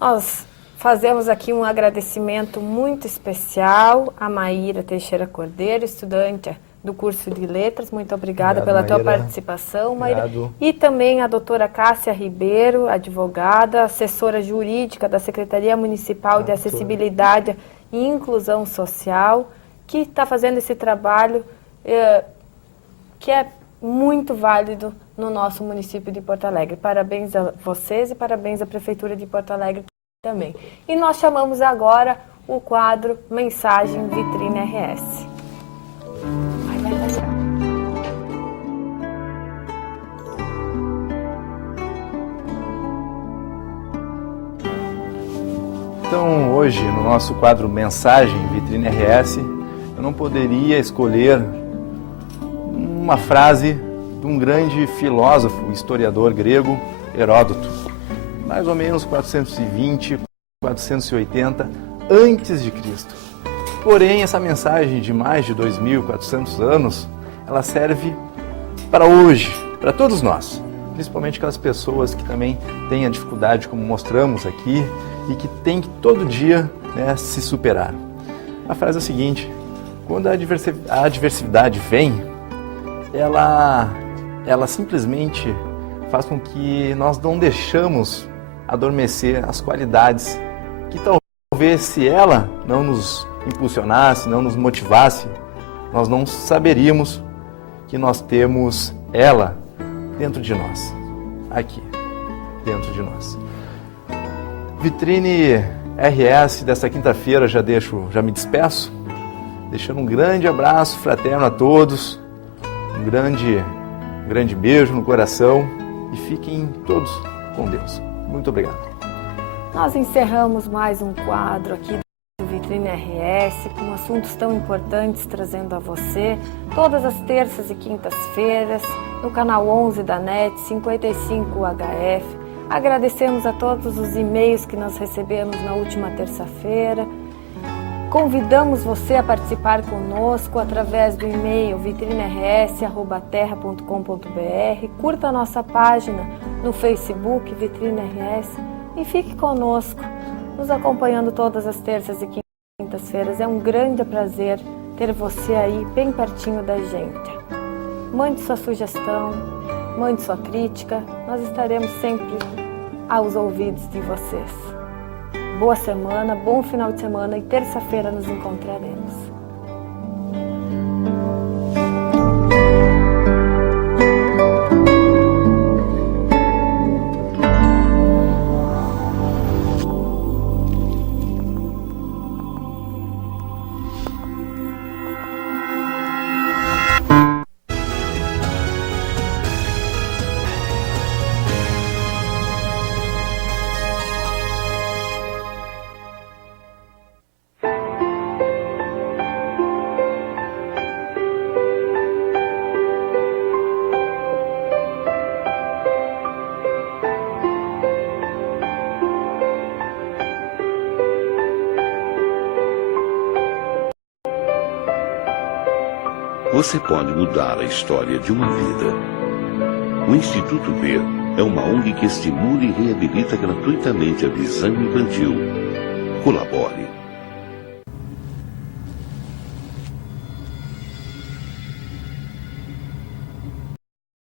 Nós fazemos aqui um agradecimento muito especial à Maíra Teixeira Cordeiro, estudante do curso de Letras. Muito obrigada pela tua participação, Maíra. E também a doutora Cássia Ribeiro, advogada, assessora jurídica da Secretaria Municipal de Acessibilidade e Inclusão Social, que está fazendo esse trabalho que é muito válido no nosso município de Porto Alegre. Parabéns a vocês e parabéns à Prefeitura de Porto Alegre também. E nós chamamos agora o quadro Mensagem Vitrine RS. Então, hoje, no nosso quadro Mensagem Vitrine RS, eu não poderia escolher uma frase de um grande filósofo, historiador grego, Heródoto, mais ou menos 420, 480 antes de Cristo. Porém, essa mensagem de mais de 2.400 anos, ela serve para hoje, para todos nós, principalmente aquelas pessoas que também têm a dificuldade, como mostramos aqui, e que têm que todo dia, né, se superar. A frase é a seguinte: quando a adversidade vem, ela simplesmente faz com que nós não deixamos adormecer as qualidades que talvez, se ela não nos impulsionasse, não nos motivasse, nós não saberíamos que nós temos ela dentro de nós, aqui, dentro de nós. Vitrine RS desta quinta-feira já me despeço, deixando um grande abraço fraterno a todos, um grande beijo no coração e fiquem todos com Deus. Muito obrigado. Nós encerramos mais um quadro aqui do Vitrine RS, com assuntos tão importantes trazendo a você, todas as terças e quintas-feiras, no canal 11 da NET, 55HF. Agradecemos a todos os e-mails que nós recebemos na última terça-feira. Convidamos você a participar conosco através do e-mail vitriners@terra.com.br. Curta a nossa página no Facebook, Vitrine RS, e fique conosco, nos acompanhando todas as terças e quintas-feiras. É um grande prazer ter você aí bem pertinho da gente. Mande sua sugestão, mande sua crítica, nós estaremos sempre aos ouvidos de vocês. Boa semana, bom final de semana e terça-feira nos encontraremos. Você pode mudar a história de uma vida. O Instituto Ver é uma ONG que estimula e reabilita gratuitamente a visão infantil. Colabore.